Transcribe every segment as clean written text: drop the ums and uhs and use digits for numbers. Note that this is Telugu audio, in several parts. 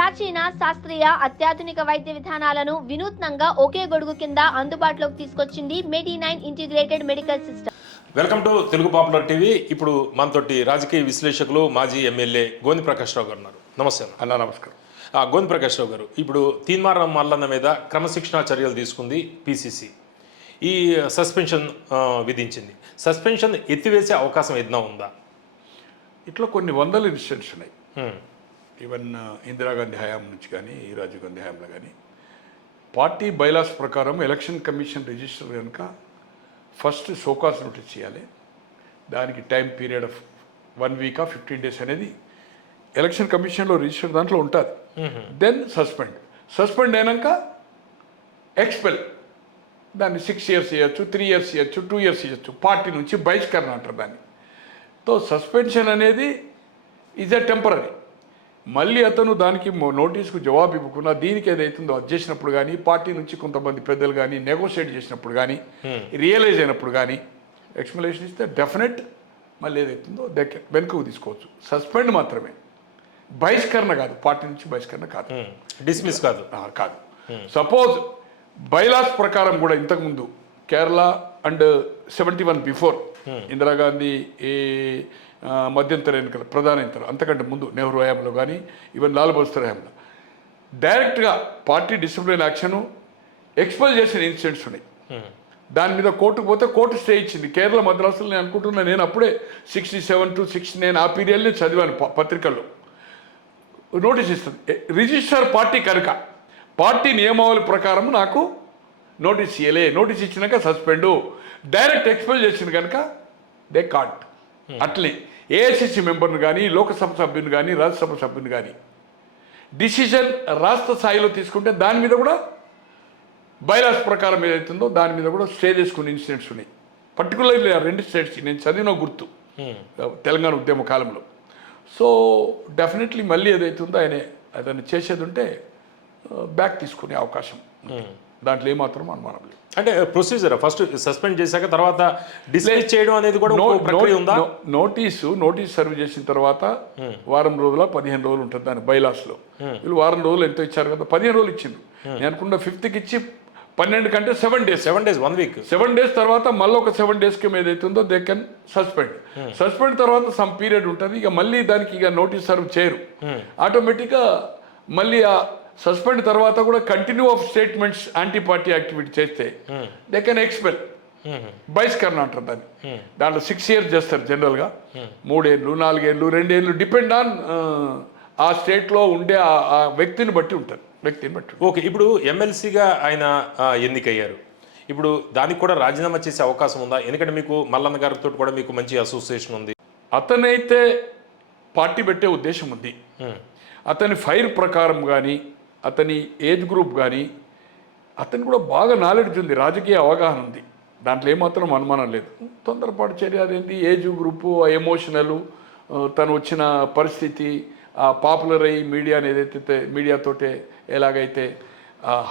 ప్రాచీన శాస్త్రీయ అత్యాధునిక వైద్య విధానాలను వినూత్నంగా ఒకే గొడుగు కింద అందుబాటులోకి తీసుకొచ్చింది మెడి9 integrated medical system. Welcome to Telugu popular TV. ఇప్పుడు మనతోటి రాజకీయ విశ్లేషకులు మాజీ ఎమ్మెల్యే గోని ప్రకాష్ రావు గారు ఉన్నారు. నమస్తే అన్న. నమస్కారం. గోని ప్రకాష్ రావు గారు, ఇప్పుడు తీన్మార్ మల్లన్న మీద క్రమశిక్షణా చర్యలు తీసుకుంది పిసిసి. ఈ సస్పెన్షన్ విధించింది. సస్పెన్షన్ ఎత్తివేసే అవకాశం ఏదైనా ఉందా? ఇట్లా కొన్ని వందల ఇన్సిడెంట్స్ ఉన్నాయి. ఈవెన్ ఇందిరాగాంధీ హయాం నుంచి కానీ రాజీవ్ గాంధీ హయాంలో కానీ పార్టీ బైలాస్ ప్రకారం ఎలక్షన్ కమిషన్ రిజిస్టర్ కనుక ఫస్ట్ షోకాస్ నోటీస్ చేయాలి. దానికి time period of 1 week 15 days అనేది ఎలక్షన్ కమిషన్లో రిజిస్టర్ దాంట్లో ఉంటుంది. దెన్ సస్పెండ్ అయినాక ఎక్స్పెల్, దాన్ని 6 years చేయొచ్చు, 3 years చేయొచ్చు, 2 years చేయొచ్చు. పార్టీ నుంచి బహిష్కరణ అంటారు దాన్ని. తో సస్పెన్షన్ అనేది ఈజ్ ఎ టెంపరీ. మళ్ళీ అతను దానికి నోటీస్కు జవాబు ఇవ్వకుండా దీనికి ఏదైతుందో అది చేసినప్పుడు కానీ, పార్టీ నుంచి కొంతమంది పెద్దలు కానీ నెగోషియేట్ చేసినప్పుడు కానీ, రియలైజ్ అయినప్పుడు కానీ ఎక్స్ప్లెనేషన్ ఇస్తే డెఫినెట్ మళ్ళీ ఏదైతుందో వెనుకకు తీసుకోవచ్చు. సస్పెండ్ మాత్రమే, బహిష్కరణ కాదు. పార్టీ నుంచి బహిష్కరణ కాదు, డిస్మిస్ కాదు. సపోజ్ బైలాస్ ప్రకారం కూడా ఇంతకుముందు కేరళ అండ్ 71 బిఫోర్ ఇందిరాగాంధీ మధ్యంతర ఎన్నికల ప్రధాన ఎన్నికలు, అంతకంటే ముందు నెహ్రూ హయాంలో కానీ ఈవెన్ లాల్ బహదూర్ హయాంలో డైరెక్ట్గా పార్టీ డిసిప్లిన్ యాక్షను ఎక్స్పెల్ చేసిన ఇన్సిడెంట్స్ ఉన్నాయి. దాని మీద కోర్టుకు పోతే కోర్టు స్టే ఇచ్చింది. కేరళ మద్రాసులో నేను అనుకుంటున్నా, నేను అప్పుడే 67 to 69 ఆ పీరియడ్ని చదివాను పత్రికల్లో. నోటీస్ ఇస్తుంది రిజిస్టర్ పార్టీ కనుక పార్టీ నియమావళి ప్రకారం నాకు నోటీస్ ఇవ్వలే, నోటీస్ ఇచ్చినాక సస్పెండు, డైరెక్ట్ ఎక్స్పెల్ చేసింది కనుక దే కాంట్. అట్లే ఏఐసిసి మెంబర్ను కానీ, లోకసభ సభ్యుని కానీ, రాజ్యసభ సభ్యుని కానీ డిసిజన్ రాష్ట్ర స్థాయిలో తీసుకుంటే దాని మీద కూడా బైలాస్ ప్రకారం ఏదైతుందో దాని మీద కూడా స్టే చేసుకునే ఇన్సిడెంట్స్ ఉన్నాయి. పర్టికులర్లీ ఆ 2 states నేను చదివిన గుర్తు తెలంగాణ ఉద్యమ కాలంలో. సో డెఫినెట్లీ మళ్ళీ ఏదైతుందో అతను చేసేది ఉంటే బ్యాక్ తీసుకునే అవకాశం, దాంట్లో ఏమాత్రం అనుమానం లేదు. అంటే ప్రొసీజర్ ఫస్ట్ సస్పెండ్ చేశాక తర్వాత డిస్మిస్ చేయడం అనేది కూడా ప్రక్రియ ఉందా? నోటీస్ సర్వ్ చేసిన తర్వాత వారం రోజుల 15 రోజులు ఉంటుంది దాని బైలాస్లో. వీళ్ళు వారం రోజులు ఎంతో ఇచ్చారు కదా, 15 రోజులు ఇచ్చిండ్రు. నేను అనుకున్న 5th ఇచ్చి 12 కంటే 7 days 1 week 7 days తర్వాత మళ్ళీ ఒక 7 days ఏదైతుందో దే కెన్ సస్పెండ్ తర్వాత సమ్ పీరియడ్ ఉంటుంది. ఇక మళ్ళీ దానికి ఇక నోటీస్ సర్వ్ చేయరు. ఆటోమేటిక్గా మళ్ళీ ఆ సస్పెండ్ తర్వాత కూడా continue of statements anti party activity చేస్తే దే కెన్ ఎక్స్పెల్, బహిష్కరణ అంటారు దాన్ని. దాంట్లో 6 years చేస్తారు జనరల్గా, 3 ఏళ్ళు 4 ఏళ్ళు 2 ఏళ్ళు డిపెండ్ ఆన్ ఆ స్టేట్లో ఉండే ఆ వ్యక్తిని బట్టి ఉంటుంది. ఓకే, ఇప్పుడు ఎమ్మెల్సీగా ఆయన ఎన్నికయ్యారు. ఇప్పుడు దానికి కూడా రాజీనామా చేసే అవకాశం ఉందా? ఎందుకంటే మీకు మల్లన్న గారితో కూడా మీకు మంచి అసోసియేషన్ ఉంది. అతనైతే పార్టీ పెట్టే ఉద్దేశం ఉంది. అతని ఫైర్ ప్రకారం కానీ, అతని ఏజ్ గ్రూప్ కానీ, అతను కూడా బాగా నాలెడ్జ్ ఉంది, రాజకీయ అవగాహన ఉంది. దాంట్లో ఏమాత్రం అనుమానం లేదు. తొందరపాటు చర్య అదేంటి, ఏజ్ గ్రూపు, ఎమోషనల్, తను వచ్చిన పరిస్థితి, ఆ పాపులర్ అయ్యి మీడియాతోటే ఎలాగైతే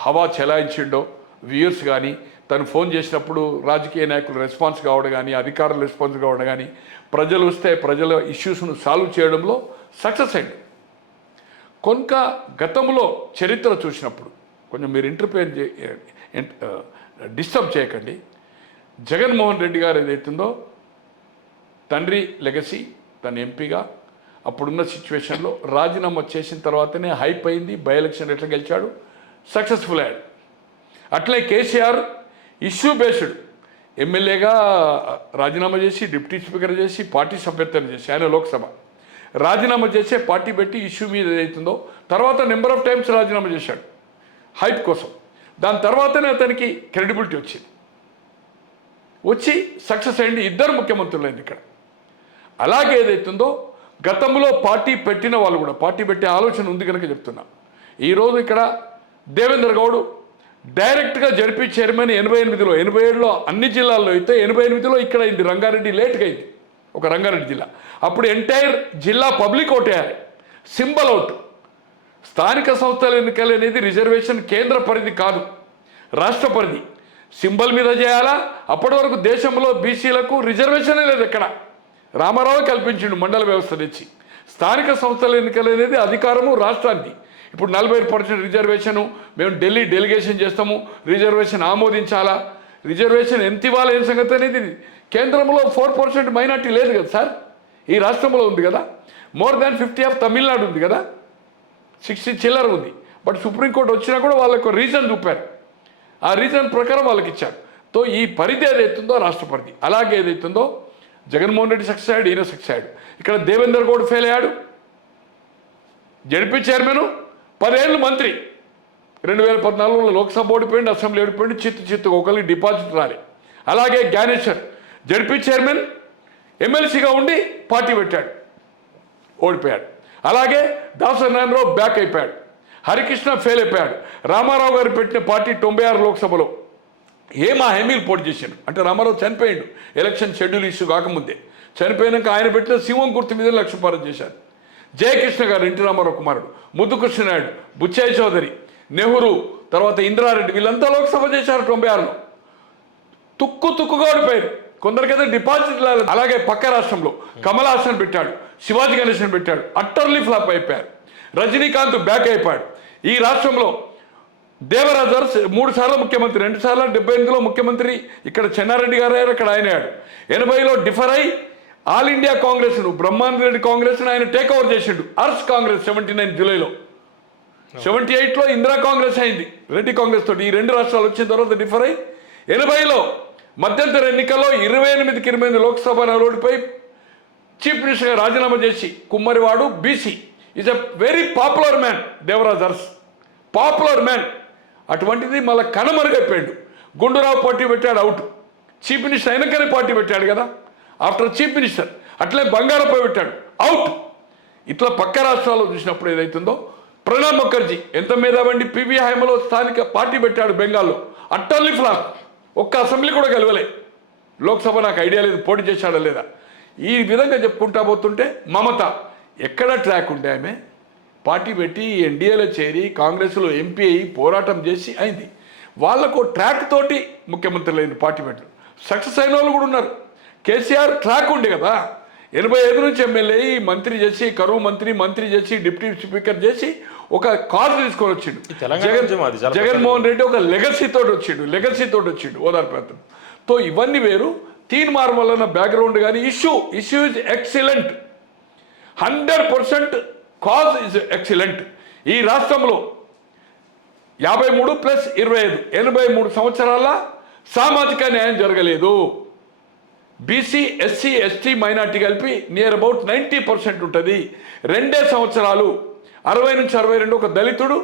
హవా చెలాయించిండో వ్యూయర్స్ కానీ, తను ఫోన్ చేసినప్పుడు రాజకీయ నాయకులు రెస్పాన్స్ కావడం కానీ, అధికారులు రెస్పాన్స్ కావడం కానీ, ప్రజలు వస్తే ప్రజల ఇష్యూస్ను సాల్వ్ చేయడంలో సక్సెస్ అయింది. కొంత గతంలో చరిత్ర చూసినప్పుడు కొంచెం మీరు డిస్టర్బ్ చేయకండి. జగన్మోహన్ రెడ్డి గారు ఏదైతుందో తండ్రి లెగసీ, తన ఎంపీగా అప్పుడున్న సిచ్యువేషన్లో రాజీనామా చేసిన తర్వాతనే హైప్ అయింది. బై ఎలక్షన్ ఎట్లా గెలిచాడు, సక్సెస్ఫుల్ అయ్యాడు. అట్లే కేసీఆర్ ఇష్యూ బేస్డ్ ఎమ్మెల్యేగా రాజీనామా చేసి, డిప్యూటీ స్పీకర్ చేసి, పార్టీ సభ్యత్వం చేసి, ఆయన లోక్సభ రాజీనామా చేసే పార్టీ పెట్టి ఇష్యూ మీద ఏదైతుందో తర్వాత నెంబర్ ఆఫ్ టైమ్స్ రాజీనామా చేశాడు హైప్ కోసం. దాని తర్వాతనే అతనికి క్రెడిబిలిటీ వచ్చి సక్సెస్ అయింది. 2 ముఖ్యమంత్రులైంది ఇక్కడ. అలాగే ఏదైతుందో గతంలో పార్టీ పెట్టిన వాళ్ళు కూడా, పార్టీ పెట్టే ఆలోచన ఉంది కనుక చెప్తున్నా. ఈరోజు ఇక్కడ దేవేంద్ర గౌడ్ డైరెక్ట్గా జడ్పీ చైర్మన్ 88లో, 87లో అన్ని జిల్లాల్లో అయితే 88లో ఇక్కడ అయింది. రంగారెడ్డి లేట్గా అయింది, ఒక రంగారెడ్డి జిల్లా. అప్పుడు ఎంటైర్ జిల్లా పబ్లిక్ ఓటేయాలి, సింబల్ అవుట్. స్థానిక సంస్థల ఎన్నికలు అనేది రిజర్వేషన్ కేంద్ర పరిధి కాదు, రాష్ట్ర పరిధి. సింబల్ మీద చేయాలా? అప్పటి వరకు దేశంలో బీసీలకు రిజర్వేషనే లేదు. ఎక్కడ రామారావు కల్పించిండు మండల వ్యవస్థ తెచ్చి. స్థానిక సంస్థల ఎన్నికలు అనేది అధికారము రాష్ట్రానికి. ఇప్పుడు 40% రిజర్వేషను మేము ఢిల్లీ డెలిగేషన్ చేస్తాము, రిజర్వేషన్ ఆమోదించాలా, రిజర్వేషన్ ఎంత ఇవ్వాలి ఏం సంగతి అనేది కేంద్రంలో 4% మైనార్టీ లేదు కదా సార్, ఈ రాష్ట్రంలో ఉంది కదా. మోర్ దాన్ 50 ఆఫ్ తమిళనాడు ఉంది కదా, 60 చిల్లర ఉంది. బట్ సుప్రీంకోర్టు వచ్చినా కూడా వాళ్ళకు రీజన్ చూపారు, ఆ రీజన్ ప్రకారం వాళ్ళకి ఇచ్చారు. తో ఈ పరిధి ఏదైతుందో రాష్ట్ర పరిధి, అలాగే ఏదైతుందో జగన్మోహన్ రెడ్డి సక్సెస్ అయ్యాడు, ఈయన సక్సెస్ అయ్యాడు. ఇక్కడ దేవేందర్ గౌడ్ ఫెయిల్ అయ్యాడు, జడ్పీ చైర్మన్ 10 ఏళ్ళు మంత్రి, 2014లో లోక్సభ ఓడిపోయింది, అసెంబ్లీ ఓడిపోయింది, చిత్తు ఒకరికి డిపాజిట్ రాలి. అలాగే జ్ఞానేశ్వర్ జడ్పీ చైర్మన్ ఎమ్మెల్సీగా ఉండి పార్టీ పెట్టాడు, ఓడిపోయాడు. అలాగే దాసనారాయణరావు బ్యాక్ అయిపోయాడు, హరికృష్ణ ఫెయిల్ అయిపోయాడు. రామారావు గారు పెట్టిన పార్టీ 96 లోక్సభలో హేమా హెమీల్ పోటీ చేశాడు. అంటే రామారావు చనిపోయాడు ఎలక్షన్ షెడ్యూల్ ఇష్యూ కాకముందే, చనిపోయినాక ఆయన పెట్టిన సింహం గుర్తు మీద లక్ష్మీపారం చేశారు. జయకృష్ణ గారు ఎన్టీ రామారావు కుమారుడు, ముద్దుకృష్ణనాయుడు, బుచ్చయ్య చౌదరి, నెహ్రూ, తర్వాత ఇందిరారెడ్డి, వీళ్ళంతా లోక్సభ చేశారు 96లో. తుక్కుగా ఓడిపోయారు, కొందరికైతే డిపాజిట్ లేదు. అలాగే పక్క రాష్ట్రంలో కమల్ హాసన్ పెట్టాడు, శివాజీ గణేశన్ పెట్టాడు, అట్టర్లీ ఫ్లాప్ అయిపోయారు. రజనీకాంత్ బ్యాక్ అయిపోయాడు. ఈ రాష్ట్రంలో దేవరాజు 3 సార్లు ముఖ్యమంత్రి, 2 సార్లు 78లో ముఖ్యమంత్రి, ఇక్కడ చెన్నారెడ్డి గారు అయ్యారు, ఇక్కడ ఆయన అయ్యాడు. 80లో డిఫర్ అయి ఆల్ ఇండియా కాంగ్రెస్ను, బ్రహ్మానంద రెడ్డి కాంగ్రెస్ను ఆయన టేక్ ఓవర్ చేసిండు. అర్స్ కాంగ్రెస్ 79 జూలైలో, 78లో ఇందిరా కాంగ్రెస్ అయింది రెడ్డి కాంగ్రెస్ తోటి. ఈ 2 రాష్ట్రాలు వచ్చిన తర్వాత డిఫర్ అయి 80లో మధ్యంతర ఎన్నికల్లో 28కి 28 లోక్సభ ఓడిపోయి చీఫ్ మినిస్టర్గా రాజీనామా చేసి, కుమ్మరివాడు BC, is a very popular man Devaraj Urs, popular man. అటువంటిది మళ్ళీ కనుమరుగైపోయాడు. గుండూరావు పార్టీ పెట్టాడు, అవుట్. చీఫ్ మినిస్టర్ అయినాకనే పార్టీ పెట్టాడు కదా, ఆఫ్టర్ చీఫ్ మినిస్టర్. అట్లే బంగారపై పెట్టాడు, అవుట్. ఇట్లా పక్క రాష్ట్రాల్లో చూసినప్పుడు ఏదైతుందో, ప్రణబ్ ముఖర్జీ ఎంత మేధావండి, పివి హైమలో స్థానిక పార్టీ పెట్టాడు బెంగాల్లో, అట్టర్లీ ఫ్లాప్, ఒక్క అసెంబ్లీ కూడా గెలవలే. లోక్సభ నాకు ఐడియా లేదు పోటీ చేశాడా లేదా. ఈ విధంగా చెప్పుకుంటా పోతుంటే మమత ఎక్కడ ట్రాక్ ఉంటే ఆమె పార్టీ పెట్టి ఎన్డీఏలో చేరి కాంగ్రెస్లో ఎంపీ అయ్యి పోరాటం చేసి అయింది. వాళ్ళకు ట్రాక్ తోటి ముఖ్యమంత్రి లేని పార్టీ పెట్టారు. సక్సెస్ అయిన వాళ్ళు కూడా ఉన్నారు. కేసీఆర్ ట్రాక్ ఉండే కదా, 85 నుంచి ఎమ్మెల్యే మంత్రి చేసి, కరువు మంత్రి చేసి, డిప్యూటీ స్పీకర్ చేసి ఒక కారు తీసుకొని వచ్చిండు. జగన్మోహన్ రెడ్డి ఒక లెగసీ తోటి వచ్చిండు ఓదార్పేత. తో ఇవన్నీ వేరు. తీన్ మార్మల్ బ్యాక్గ్రౌండ్ కానీ issue is excellent, 100% cause is excellent. ఈ రాష్ట్రంలో 53 + 25 83 సంవత్సరాల సామాజిక న్యాయం జరగలేదు. బీసీ, ఎస్సీ, ఎస్టీ, మైనార్టీ కలిపి నియర్ అబౌట్ 90% ఉంటుంది. 2 సంవత్సరాలు 60 నుంచి 62 ఒక దళితుడు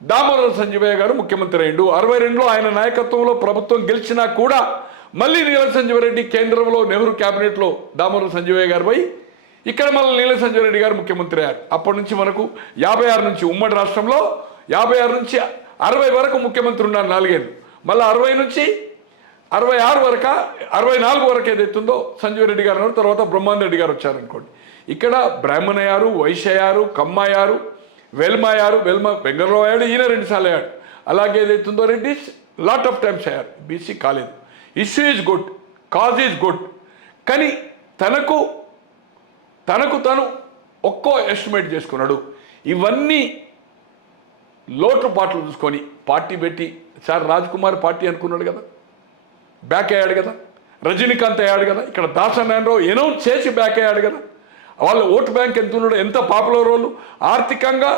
దామోదర సంజీవయ్య గారు ముఖ్యమంత్రి అయ్యిండు. 62లో ఆయన నాయకత్వంలో ప్రభుత్వం గెలిచినా కూడా మళ్ళీ నీల సంజీవరెడ్డి కేంద్రంలో నెహ్రూ క్యాబినెట్లో దామోదర సంజీవయ్య గారు పోయి ఇక్కడ మళ్ళీ నీల సంజీవరెడ్డి గారు ముఖ్యమంత్రి అయ్యారు. అప్పటి నుంచి మనకు 56 నుంచి ఉమ్మడి రాష్ట్రంలో 56 నుంచి 60 వరకు ముఖ్యమంత్రి ఉన్నారు 4 ఏళ్ళు. మళ్ళీ 60 నుంచి 66 వరకు 64 వరకు ఏదైతుందో సంజీవ్ రెడ్డి గారు అన్నారు. తర్వాత బ్రహ్మానంద రెడ్డి గారు వచ్చారనుకోండి. ఇక్కడ బ్రాహ్మణ అయ్యారు, వైశ్య అయ్యారు, కమ్మ అయ్యారు, వెల్మ బెంగళూరు అయ్యాడు, ఈయన 2 సార్లు అయ్యాడు. అలాగే ఏదైతుందో రెడ్డి లాట్ ఆఫ్ టైమ్స్ అయ్యారు. బీసీ కాలేదు. Issue is good, cause is good. కానీ తనకు తను ఒక్కో ఎస్టిమేట్ చేసుకున్నాడు. ఇవన్నీ లోటుపాట్లు చూసుకొని పార్టీ పెట్టి, సార్ రాజ్ కుమార్ పార్టీ అనుకున్నాడు కదా, బ్యాక్ అయ్యాడు కదా, రజనీకాంత్ అయ్యాడు కదా, ఇక్కడ దాసనారాయణరావు అనౌన్స్ చేసి బ్యాక్ అయ్యాడు కదా. వాళ్ళ ఓటు బ్యాంక్ ఎంత ఉన్నాడో, ఎంత పాపులర్ వాళ్ళు, ఆర్థికంగా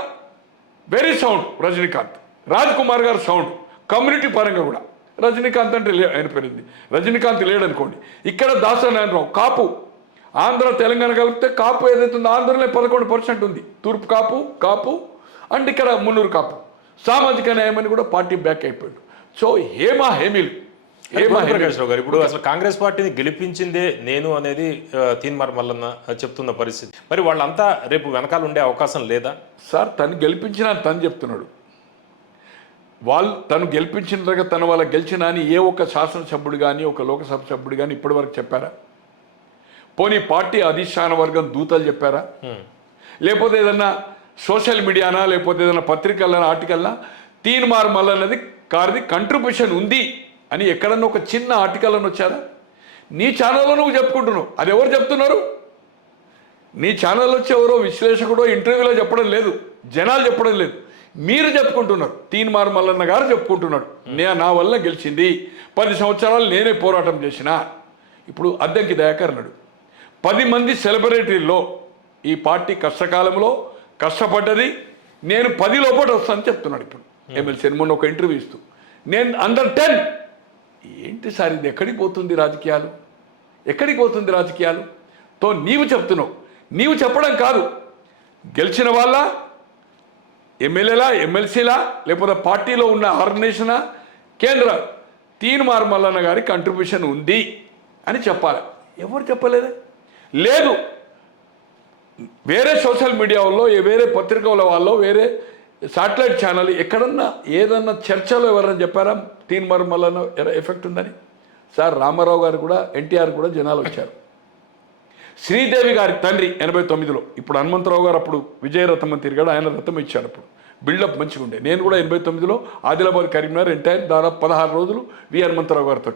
వెరీ సౌండ్ రజనీకాంత్. రాజ్ కుమార్ గారు సౌండ్, కమ్యూనిటీ పరంగా కూడా. రజనీకాంత్ అంటే ఆయన పేరుంది, రజనీకాంత్ లేడనుకోండి. ఇక్కడ దాసనారాయణరావు కాపు, ఆంధ్ర తెలంగాణ కలిపితే కాపు ఏదైతుందో ఆంధ్రలో 11% ఉంది. తూర్పు కాపు అండ్ ఇక్కడ మున్నూరు కాపు. సామాజిక న్యాయం అని కూడా పార్టీ బ్యాక్ అయిపోయాడు. సో హేమీల్ ప్రకాష్ రావు గారు, ఇప్పుడు అసలు కాంగ్రెస్ పార్టీని గెలిపించిందే నేను అనేది తీన్మార్ మల్లన్న చెప్తున్న పరిస్థితి. మరి వాళ్ళంతా రేపు వెనకాల ఉండే అవకాశం లేదా? సార్ తను గెలిపించిన తను చెప్తున్నాడు. తను గెలిపించిన దగ్గర తన వాళ్ళ గెలిచిన అని ఏ ఒక్క శాసనసభ్యుడు కానీ, ఒక లోకసభ సభ్యుడు కానీ ఇప్పటి వరకు చెప్పారా? పోనీ పార్టీ అధిష్టాన వర్గం దూతలు చెప్పారా? లేకపోతే ఏదన్నా సోషల్ మీడియానా, లేకపోతే ఏదైనా పత్రికలనా, ఆర్టికల్నా తీన్మార్ మల్లన్నది కారిది కంట్రిబ్యూషన్ ఉంది అని ఎక్కడన్నా ఒక చిన్న ఆర్టికల్ అని వచ్చారా? నీ ఛానల్లో నువ్వు చెప్పుకుంటున్నావు, అది ఎవరు చెప్తున్నారు? నీ ఛానల్ వచ్చి ఎవరో విశ్లేషకుడో ఇంటర్వ్యూలో చెప్పడం లేదు, జనాలు చెప్పడం లేదు. మీరు చెప్పుకుంటున్నారు, తీన్మార్ మల్లన్న గారు చెప్పుకుంటున్నాడు, నా వల్ల గెలిచింది, 10 సంవత్సరాలు నేనే పోరాటం చేసిన. ఇప్పుడు అద్దంకి దయాకర్ అన్నాడు, 10 మంది సెలబ్రిటీల్లో ఈ పార్టీ కష్టకాలంలో కష్టపడ్డది, నేను 10 లోపల వస్తానని చెప్తున్నాడు. ఇప్పుడు ఎమ్మెల్సీ మొన్న ఒక ఇంటర్వ్యూ ఇస్తూ నేను అండర్ 10. ఏంటి సార్ ఇది? ఎక్కడికి పోతుంది రాజకీయాలు? ఎక్కడికి పోతుంది రాజకీయాలు? తో నీవు చెప్తున్నావు, నీవు చెప్పడం కాదు, గెలిచిన వాళ్ళ ఎమ్మెల్యేలా, ఎమ్మెల్సీలా, లేకపోతే పార్టీలో ఉన్న ఆర్గనైజేషనా, కేంద్ర తీన్మార్ మల్లన్న గారి కంట్రిబ్యూషన్ ఉంది అని చెప్పాలి. ఎవరు చెప్పలేదు. లేదు, వేరే సోషల్ మీడియా వాళ్ళు, వేరే పత్రికల వాళ్ళు, వేరే శాటిలైట్ ఛానల్ ఎక్కడన్నా ఏదన్నా చర్చలో ఎవరన్నా చెప్పారా తీన్మార్ మల్లన్న ఎఫెక్ట్ ఉందని? సార్ రామారావు గారు కూడా, ఎన్టీఆర్ కూడా జనాలు వచ్చారు. శ్రీదేవి గారి తండ్రి 89లో, ఇప్పుడు హనుమంతరావు గారు అప్పుడు విజయరథం అని తిరిగాడు, ఆయన రథం ఇచ్చాడు. అప్పుడు బిల్డప్ మంచిగా ఉండే. నేను కూడా 89లో ఆదిలాబాద్ కరీంనగర్ ఎంటైర్ దాదాపు 16 రోజులు వి హనుమంతరావు గారితో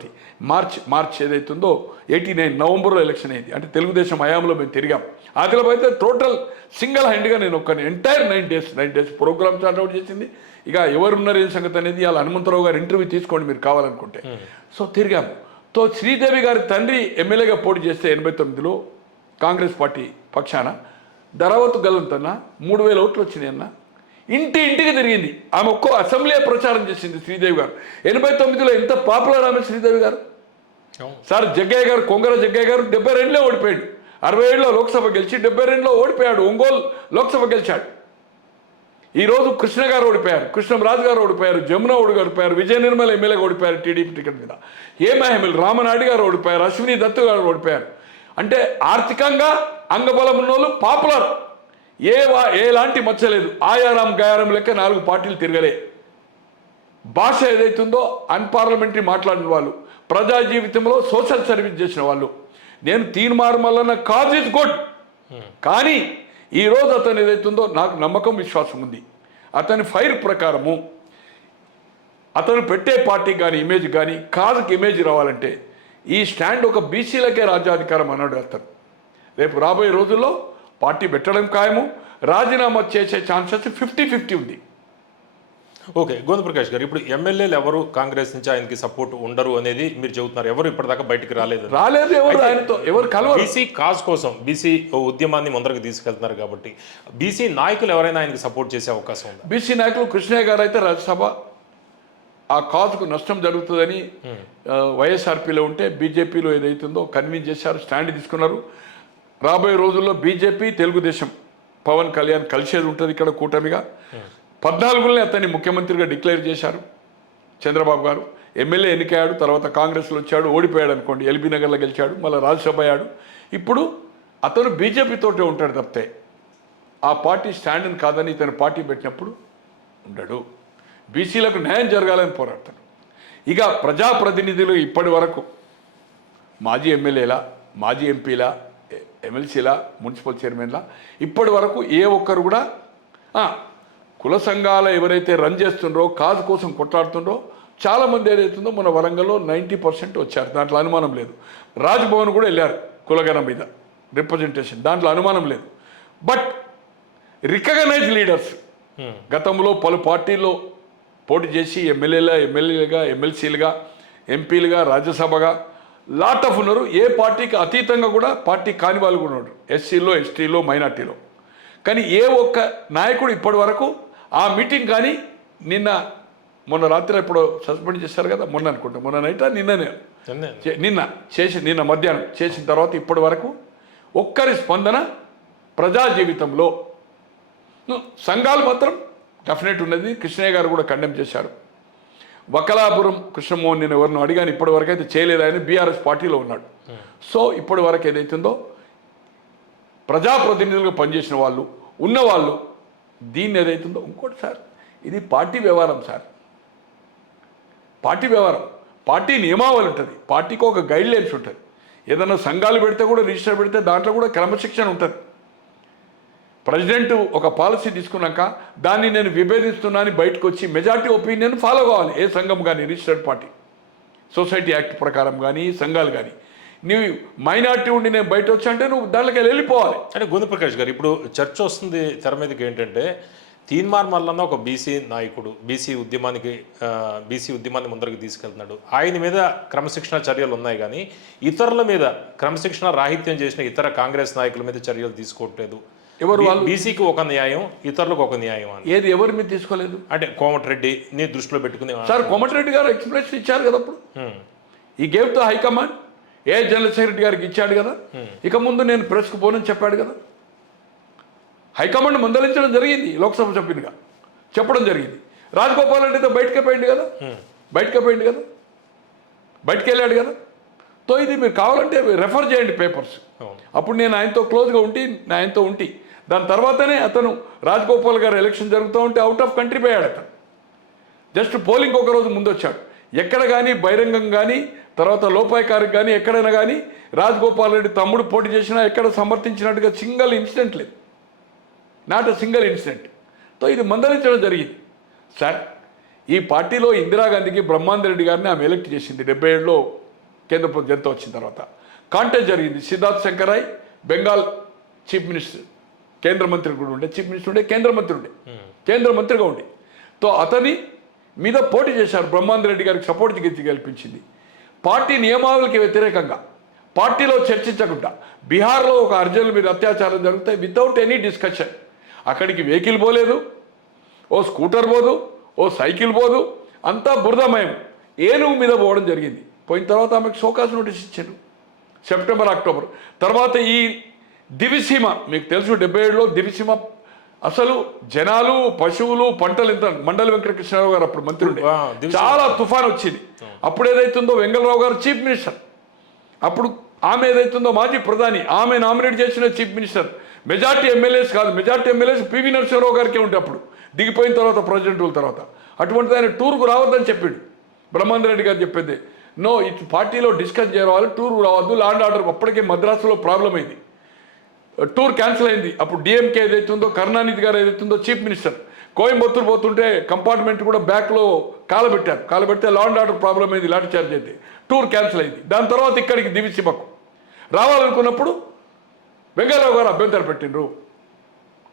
మార్చ్ ఏదైతుందో 89 నవంబర్లో ఎలక్షన్ అయింది. అంటే తెలుగుదేశం హయాంలో మేము తిరిగాం. ఆదిలాబాద్ అయితే టోటల్ సింగిల్ హ్యాండ్గా నేను ఒక్కని ఎంటైర్ 9 డేస్ ప్రోగ్రామ్ స్టార్ట్అవుట్ చేసింది. ఇక ఎవరున్నారు ఏం సంగతి అనేది వాళ్ళ హనుమంతరావు గారు ఇంటర్వ్యూ తీసుకోండి మీరు కావాలనుకుంటే. సో తిరిగాము. తో శ్రీదేవి గారి తండ్రి ఎమ్మెల్యేగా పోటీ చేస్తే 89లో కాంగ్రెస్ పార్టీ పక్షాన ధరావతు గల్లంతన్న 3000 ఓట్లు వచ్చినాయి అన్న. ఇంటికి తిరిగింది ఆమె. ఒక్కో అసెంబ్లీ ప్రచారం చేసింది శ్రీదేవి గారు. 89లో ఎంత పాపులర్ ఆమె శ్రీదేవి గారు. సార్ జగ్గయ్య గారు, కొంగర జగ్గయ్య గారు 72లో ఓడిపోయాడు. 67లో లోక్సభ గెలిచి 72లో ఓడిపోయాడు. ఒంగోలు లోక్సభ గెలిచాడు. ఈరోజు కృష్ణ గారు ఓడిపోయారు, కృష్ణంరాజు గారు ఓడిపోయారు, జమున ఓడిపోయారు, విజయ నిర్మల ఎమ్మెల్యేగా ఓడిపోయారు టీడీపీ టికెట్ మీద. ఏమహెమిల్ రామనాయుడు గారు ఓడిపోయారు, అశ్విని దత్తు గారు ఓడిపోయారు. అంటే ఆర్థికంగా అంగబలం ఉన్న వాళ్ళు పాపులర్. ఎలాంటి మచ్చలేదు. ఆయారం గయారం లెక్క 4 పార్టీలు తిరగలే. భాష ఏదైతుందో అన్పార్లమెంటరీ మాట్లాడిన వాళ్ళు, ప్రజా జీవితంలో సోషల్ సర్వీస్ చేసిన వాళ్ళు. నేను Teenmar Mallanna cause is good, కానీ ఈరోజు అతను ఏదైతుందో నాకు నమ్మకం, విశ్వాసం ఉంది. అతని ఫైర్ ప్రకారము అతను పెట్టే పార్టీ కానీ ఇమేజ్ కానీ కాజుకి ఇమేజ్ రావాలంటే ఈ స్టాండ్ ఒక బీసీలకే రాజ్యాధికారం అన్నాడు అతను. రేపు రాబోయే రోజుల్లో పార్టీ పెట్టడం ఖాయము, రాజీనామా చేసే ఛాన్సెస్ 50-50 ఉంది. ఓకే, గోవింద ప్రకాష్ గారు, ఇప్పుడు ఎమ్మెల్యేలు ఎవరు కాంగ్రెస్ నుంచి ఆయనకి సపోర్ట్ ఉండరు అనేది మీరు చెబుతున్నారు. ఎవరు ఇప్పటిదాకా బయటికి రాలేదు. ఎవరు ఆయనతో ఎవరు కలవరు. బీసీ కాజ్ కోసం బీసీ ఉద్యమాన్ని ముందరకు తీసుకెళ్తున్నారు కాబట్టి బీసీ నాయకులు ఎవరైనా ఆయనకి సపోర్ట్ చేసే అవకాశం ఉంది? బీసీ నాయకులు కృష్ణయ్య గారు అయితే రాజ్యసభ ఆ కాజుకు నష్టం జరుగుతుందని వైఎస్ఆర్పీలో ఉంటే బీజేపీలో ఏదైతుందో కన్విన్స్ చేశారు, స్టాండ్ తీసుకున్నారు. రాబోయే రోజుల్లో బీజేపీ తెలుగుదేశం పవన్ కళ్యాణ్ కలిసేది ఉంటుంది ఇక్కడ కూటమిగా. 14లోనే అతన్ని ముఖ్యమంత్రిగా డిక్లేర్ చేశారు చంద్రబాబు గారు. ఎమ్మెల్యే ఎన్నికయ్యాడు, తర్వాత కాంగ్రెస్లో వచ్చాడు, ఓడిపోయాడు అనుకోండి, ఎల్బీ నగర్లో గెలిచాడు, మళ్ళీ రాజ్యసభ అయ్యాడు. ఇప్పుడు అతను బీజేపీతోటే ఉంటాడు తప్పితే ఆ పార్టీ స్టాండ్ని కాదని ఇతను పార్టీ పెట్టినప్పుడు ఉండడు. బీసీలకు న్యాయం జరగాలని పోరాడతాడు. ఇక ప్రజాప్రతినిధులు ఇప్పటి వరకు మాజీ ఎమ్మెల్యేలా, మాజీ ఎంపీలా, ఎమ్మెల్సీలా, మున్సిపల్ చైర్మన్లా ఇప్పటి వరకు ఏ ఒక్కరు కూడా కుల సంఘాల ఎవరైతే రన్ చేస్తుండ్రో, కాజు కోసం కొట్లాడుతుండ్రో చాలామంది ఏదైతుందో మన వరంగల్లో 90% వచ్చారు, దాంట్లో అనుమానం లేదు. రాజ్భవన్ కూడా వెళ్ళారు కులగణం మీద రిప్రజెంటేషన్, దాంట్లో అనుమానం లేదు. బట్ రికగ్నైజ్ లీడర్స్ గతంలో పలు పార్టీల్లో పోటీ చేసి ఎమ్మెల్యేలుగా, ఎమ్మెల్సీలుగా, ఎంపీలుగా, రాజ్యసభగా లాట్ ఆఫ్ ఉన్నారు. ఏ పార్టీకి అతీతంగా కూడా పార్టీ కాని వాళ్ళు కూడా ఉన్నారు, ఎస్సీలో, ఎస్టీలో, మైనార్టీలో. కానీ ఏ ఒక్క నాయకుడు ఇప్పటి వరకు ఆ మీటింగ్ కానీ మొన్న రాత్రి ఇప్పుడు సస్పెండ్ చేశారు కదా, మొన్న అనుకుంటా, మొన్న నైట్ నిన్న మధ్యాహ్నం చేసిన తర్వాత ఇప్పటి వరకు ఒక్కరి స్పందన ప్రజా జీవితంలో. సంఘాలు మాత్రం డెఫినెట్ ఉన్నది. కృష్ణయ్య గారు కూడా కండెమ్ చేశారు. వకలాపురం కృష్ణమోహన్ నేను ఎవరినో అడిగాను, ఇప్పటి వరకు అయితే చేయలేదు. ఆయన బీఆర్ఎస్ పార్టీలో ఉన్నాడు. సో ఇప్పటి వరకు ఏదైతుందో ప్రజాప్రతినిధులుగా పనిచేసిన వాళ్ళు ఉన్నవాళ్ళు దీన్ని ఏదైతుందో ఇంకోటి సార్, ఇది పార్టీ వ్యవహారం సార్, పార్టీ వ్యవహారం. పార్టీ నియమావళి ఉంటుంది, పార్టీకి ఒక గైడ్ లైన్స్ ఉంటుంది. ఏదైనా సంఘాలు పెడితే కూడా రిజిస్టర్ పెడితే దాంట్లో కూడా క్రమశిక్షణ ఉంటుంది. ప్రెసిడెంట్ ఒక పాలసీ తీసుకున్నాక దాన్ని నేను విభేదిస్తున్నాను బయటకు వచ్చి మెజార్టీ ఒపీనియన్ ఫాలో కావాలి. ఏ సంఘం కానీ, రిజిస్టర్డ్ పార్టీ, సొసైటీ యాక్ట్ ప్రకారం కానీ, సంఘాలు కానీ. నువ్వు మైనార్టీ ఉండి నేను బయట వచ్చా అంటే నువ్వు దాంట్లోకి వెళ్ళిపోవాలి. అంటే గోవింద ప్రకాష్ గారు, ఇప్పుడు చర్చ వస్తుంది తెర మీదకి ఏంటంటే తీన్మార్ మల్లన్న ఒక బీసీ నాయకుడు, బీసీ ఉద్యమాన్ని ముందరకు తీసుకెళ్తున్నాడు. ఆయన మీద క్రమశిక్షణ చర్యలు ఉన్నాయి కానీ ఇతరుల మీద క్రమశిక్షణ రాహిత్యం చేసిన ఇతర కాంగ్రెస్ నాయకుల మీద చర్యలు తీసుకోవట్లేదు. ఎవరు వాళ్ళు? బీసీకి ఒక న్యాయం, ఇతరులకు ఒక న్యాయం అని. ఏది ఎవరి మీద తీసుకోలేదు అంటే కోమటిరెడ్డిని దృష్టిలో పెట్టుకుని సార్ కోమటిరెడ్డి గారు ఎక్స్ప్రెషన్ ఇచ్చారు కదా అప్పుడు. ఈ gave to high command general secretary గారికి ఇచ్చాడు కదా. ఇక ముందు నేను ప్రెస్కు పోనని చెప్పాడు కదా. హైకమాండ్ మందలించడం జరిగింది, లోక్సభ సభ్యునిగా చెప్పడం జరిగింది. రాజగోపాల్ రెడ్డితో బయటకే పోయింది కదా, బయటకు వెళ్ళాడు కదా. తో ఇది మీరు కావాలంటే రెఫర్ చేయండి పేపర్స్. అప్పుడు నేను ఆయనతో క్లోజ్గా ఉంటి దాని తర్వాతనే అతను రాజగోపాల్ గారు ఎలక్షన్ జరుగుతూ ఉంటే అవుట్ ఆఫ్ కంట్రీ పోయాడు. అతను జస్ట్ పోలింగ్ ఒక రోజు ముందు వచ్చాడు. ఎక్కడ కానీ బహిరంగం కానీ తర్వాత లోపాయకారికి కానీ ఎక్కడైనా కానీ రాజగోపాల్ రెడ్డి తమ్ముడు పోటీ చేసినా ఎక్కడ సమర్థించినట్టుగా సింగిల్ ఇన్సిడెంట్ లేదు, నాట్ ఎ సింగిల్ ఇన్సిడెంట్. తో ఇది మందలించడం జరిగింది. సార్ ఈ పార్టీలో ఇందిరాగాంధీకి బ్రహ్మాందరెడ్డి గారిని ఆమె ఎలక్ట్ చేసింది 77లో కేంద్ర ప్రభుత్వం జనత వచ్చిన తర్వాత. కాంటెస్ట్ జరిగింది. సిద్ధార్థ్ శంకరాయ్ బెంగాల్ చీఫ్ మినిస్టర్, కేంద్ర మంత్రి కూడా ఉండే, చీఫ్ మినిస్టర్ ఉండే, కేంద్ర మంత్రిగా ఉండే. తో అతని మీద పోటీ చేశారు. బ్రహ్మాందరెడ్డి గారికి సపోర్ట్ గెలిపించింది. పార్టీ నియమావళికి వ్యతిరేకంగా, పార్టీలో చర్చించకుండా బీహార్లో ఒక అర్జునుల మీద అత్యాచారం జరుగుతాయి వితౌట్ ఎనీ డిస్కషన్. అక్కడికి వెహికల్ పోలేదు, ఓ స్కూటర్ పోదు, ఓ సైకిల్ పోదు, అంతా బురదమయం. ఏనుగు మీద పోవడం జరిగింది. పోయిన తర్వాత ఆమెకు షోకాజ్ నోటీస్ ఇచ్చారు సెప్టెంబర్ అక్టోబర్. తర్వాత ఈ దివిసీమ మీకు తెలుసు 77లో దివిసీమ అసలు జనాలు పశువులు పంటలు ఎంత. మండలి వెంకటకృష్ణరావు గారు అప్పుడు మంత్రి ఉండే, చాలా తుఫాన్ వచ్చింది. అప్పుడు ఏదైతుందో వెంగళరావు గారు చీఫ్ మినిస్టర్, అప్పుడు ఆమె ఏదైతుందో మాజీ ప్రధాని, ఆమె నామినేట్ చేసిన చీఫ్ మినిస్టర్. మెజార్టీ ఎమ్మెల్యేస్ కాదు, మెజార్టీ ఎమ్మెల్యేస్ పివి నరసింహరావు గారికే ఉంటే అప్పుడు దిగిపోయిన తర్వాత ప్రెసిడెంట్ తర్వాత. అటువంటిది ఆయన టూర్కు రావద్దని చెప్పాడు. బ్రహ్మాందరెడ్డి గారు చెప్పేది నో, ఇటు పార్టీలో డిస్కస్ చేయాలి, టూర్కు రావద్దు, లా అండ్ ఆర్డర్. అప్పటికే మద్రాసులో ప్రాబ్లం అయింది, టూర్ క్యాన్సిల్ అయింది. అప్పుడు డిఎంకే ఏదైతుందో కరుణానిధి గారు ఏదైతుందో చీఫ్ మినిస్టర్ కోయంబత్తూరు పోతుంటే కంపార్ట్మెంట్ కూడా బ్యాక్లో కాలబెడితే లా అండ్ ఆర్డర్ ప్రాబ్లం అయింది, లాఠీ చార్జ్ అయితే టూర్ క్యాన్సిల్ అయింది. దాని తర్వాత ఇక్కడికి దివిసీమకు రావాలనుకున్నప్పుడు వెంగళరావు గారు అభ్యంతరం పెట్టిండ్రు,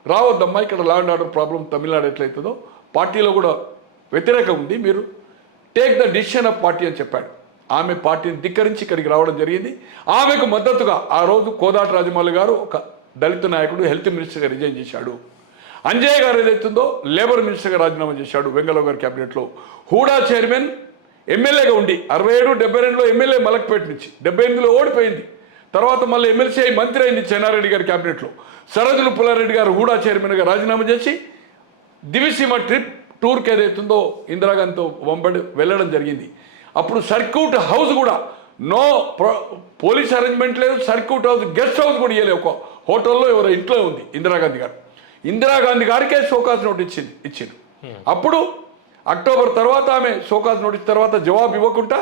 రావద్దమ్మా ఇక్కడ law and order problem Tamil Nadu ఎట్లయితుందో పార్టీలో కూడా వ్యతిరేకం ఉంది, మీరు take the decision of party అని చెప్పాడు. ఆమె పార్టీని ధిక్కరించి ఇక్కడికి రావడం జరిగింది. ఆమెకు మద్దతుగా ఆ రోజు కోదాట రాజమౌళి గారు ఒక దళిత నాయకుడు హెల్త్ మినిస్టర్గా రిజైన్ చేశాడు. అంజయ్య గారు ఏదైతుందో లేబర్ మినిస్టర్గా రాజీనామా చేశాడు వెంగళరావు గారి క్యాబినెట్లో. హూడా చైర్మన్ ఎమ్మెల్యేగా ఉండి 67, 72లో ఎమ్మెల్యే మలక్పేట నుంచి 78లో ఓడిపోయింది. తర్వాత మళ్ళీ ఎమ్మెల్సీ అయి మంత్రి అయింది చెన్నారెడ్డి గారి క్యాబినెట్లో. సరోజిని పుల్లారెడ్డి గారు హూడా చైర్మన్గా రాజీనామా చేసి దివిసీమ టూర్కి ఏదైతుందో ఇందిరాగాంధీతో వంబడి వెళ్ళడం జరిగింది. అప్పుడు సర్క్యూట్ హౌస్ కూడా నో పోలీస్ అరేంజ్మెంట్ లేదు, సర్క్యూట్ హౌస్ గెస్ట్ హౌస్ కూడా ఇవ్వలేదు, ఒక హోటల్లో ఎవరో ఇంట్లో ఉంది ఇందిరాగాంధీ గారు. ఇందిరాగాంధీ గారికే షోకాజ్ నోటీస్ ఇచ్చింది. అప్పుడు అక్టోబర్ తర్వాత ఆమె షోకాజ్ నోటీస్ తర్వాత జవాబు ఇవ్వకుండా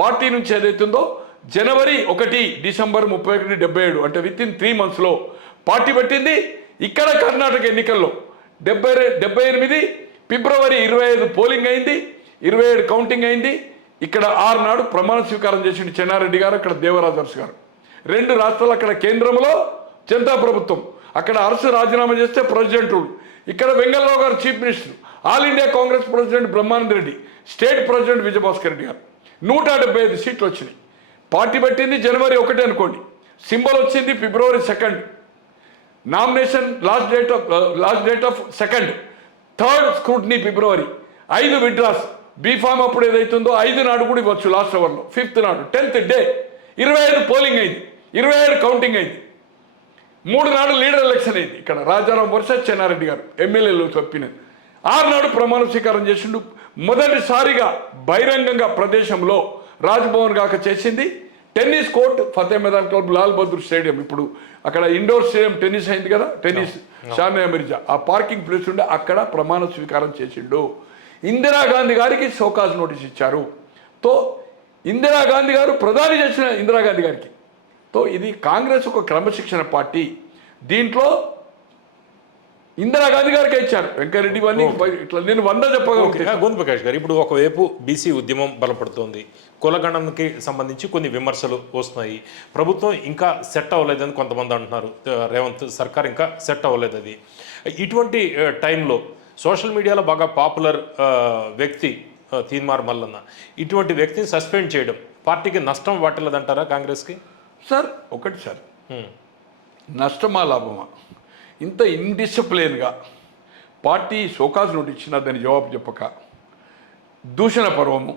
పార్టీ నుంచి ఏదైతుందో జనవరి 1, డిసెంబర్ 31, 77 అంటే విత్ ఇన్ 3 monthsలో పార్టీ పెట్టింది. ఇక్కడ కర్ణాటక ఎన్నికల్లో 78, ఫిబ్రవరి 25 పోలింగ్ అయింది, 27 కౌంటింగ్ అయింది. ఇక్కడ 6 నాడు ప్రమాణ స్వీకారం చేసిండు చెన్నారెడ్డి గారు, అక్కడ దేవరాజర్స్ గారు. 2 రాష్ట్రాలు, అక్కడ కేంద్రంలో జనతా ప్రభుత్వం, అక్కడ అరసు రాజీనామా చేస్తే ప్రెసిడెంట్, ఇక్కడ వెంగళరావు గారు chief minister, all India Congress president Brahmananda Reddy, state president Vijayabhaskar Reddy గారు. 175 సీట్లు వచ్చినాయి. పార్టీ పెట్టింది జనవరి 1 అనుకోండి, సింబల్ వచ్చింది February 2, nomination last date of 2, 3rd scrutiny February, 5 withdrawals. B form అప్పుడు ఏదైతుందో 5 నాడు కూడా ఇవ్వచ్చు లాస్ట్ అవర్లో, 5th నాడు 10th డే 25 పోలింగ్ అయింది, 27 కౌంటింగ్ అయింది. 3 నాడు లీడర్ ఎలక్షన్ అయింది. ఇక్కడ రాజారాం వర్సెస్ చెన్నారెడ్డి గారు ఎమ్మెల్యేలు చెప్పినది. 6 నాడు ప్రమాణ స్వీకారం చేసిండు. మొదటిసారిగా బహిరంగంగా ప్రదేశంలో రాజ్భవన్ గాక చేసింది tennis court, Fateh Maidan club, Lal Bahadur stadium. ఇప్పుడు అక్కడ ఇండోర్ స్టేడియం టెన్నిస్ అయింది కదా, టెన్నిస్ షానియా మిర్జా, ఆ పార్కింగ్ ప్లేస్ ఉండే అక్కడ ప్రమాణ స్వీకారం చేసిండు. ఇందిరాగాంధీ గారికి షోకాజ్ నోటీస్ ఇచ్చారు. తో ఇందిరాగాంధీ గారు ప్రధాని చేసిన ఇందిరాగాంధీ గారికి. తో ఇది కాంగ్రెస్ ఒక క్రమశిక్షణ పార్టీ. దీంట్లో ఇందిరాగాంధీ గారికి ఇచ్చారు. వెంకరెడ్డి వారిని ఇట్లా నేను 100 చెప్పగలను. గోవింద్ ప్రకాష్ గారు, ఇప్పుడు ఒకవైపు బీసీ ఉద్యమం బలపడుతోంది, కులగణనకి సంబంధించి కొన్ని విమర్శలు వస్తున్నాయి. ప్రభుత్వం ఇంకా సెట్ అవ్వలేదని కొంతమంది అంటున్నారు, రేవంత్ సర్కార్ ఇంకా సెట్ అవ్వలేదు. అది ఇటువంటి టైంలో సోషల్ మీడియాలో బాగా పాపులర్ వ్యక్తి తీన్మార్ మల్లన్న. ఇటువంటి వ్యక్తిని సస్పెండ్ చేయడం పార్టీకి నష్టం వాటిల్లదంటారా కాంగ్రెస్కి? సార్ ఒకటి సార్, నష్టమా లాభమా? ఇంత ఇండిసిప్లిన్గా పార్టీ షోకాజ్ నోట్ ఇచ్చినా దాని జవాబు చెప్పక దూషణ పర్వము,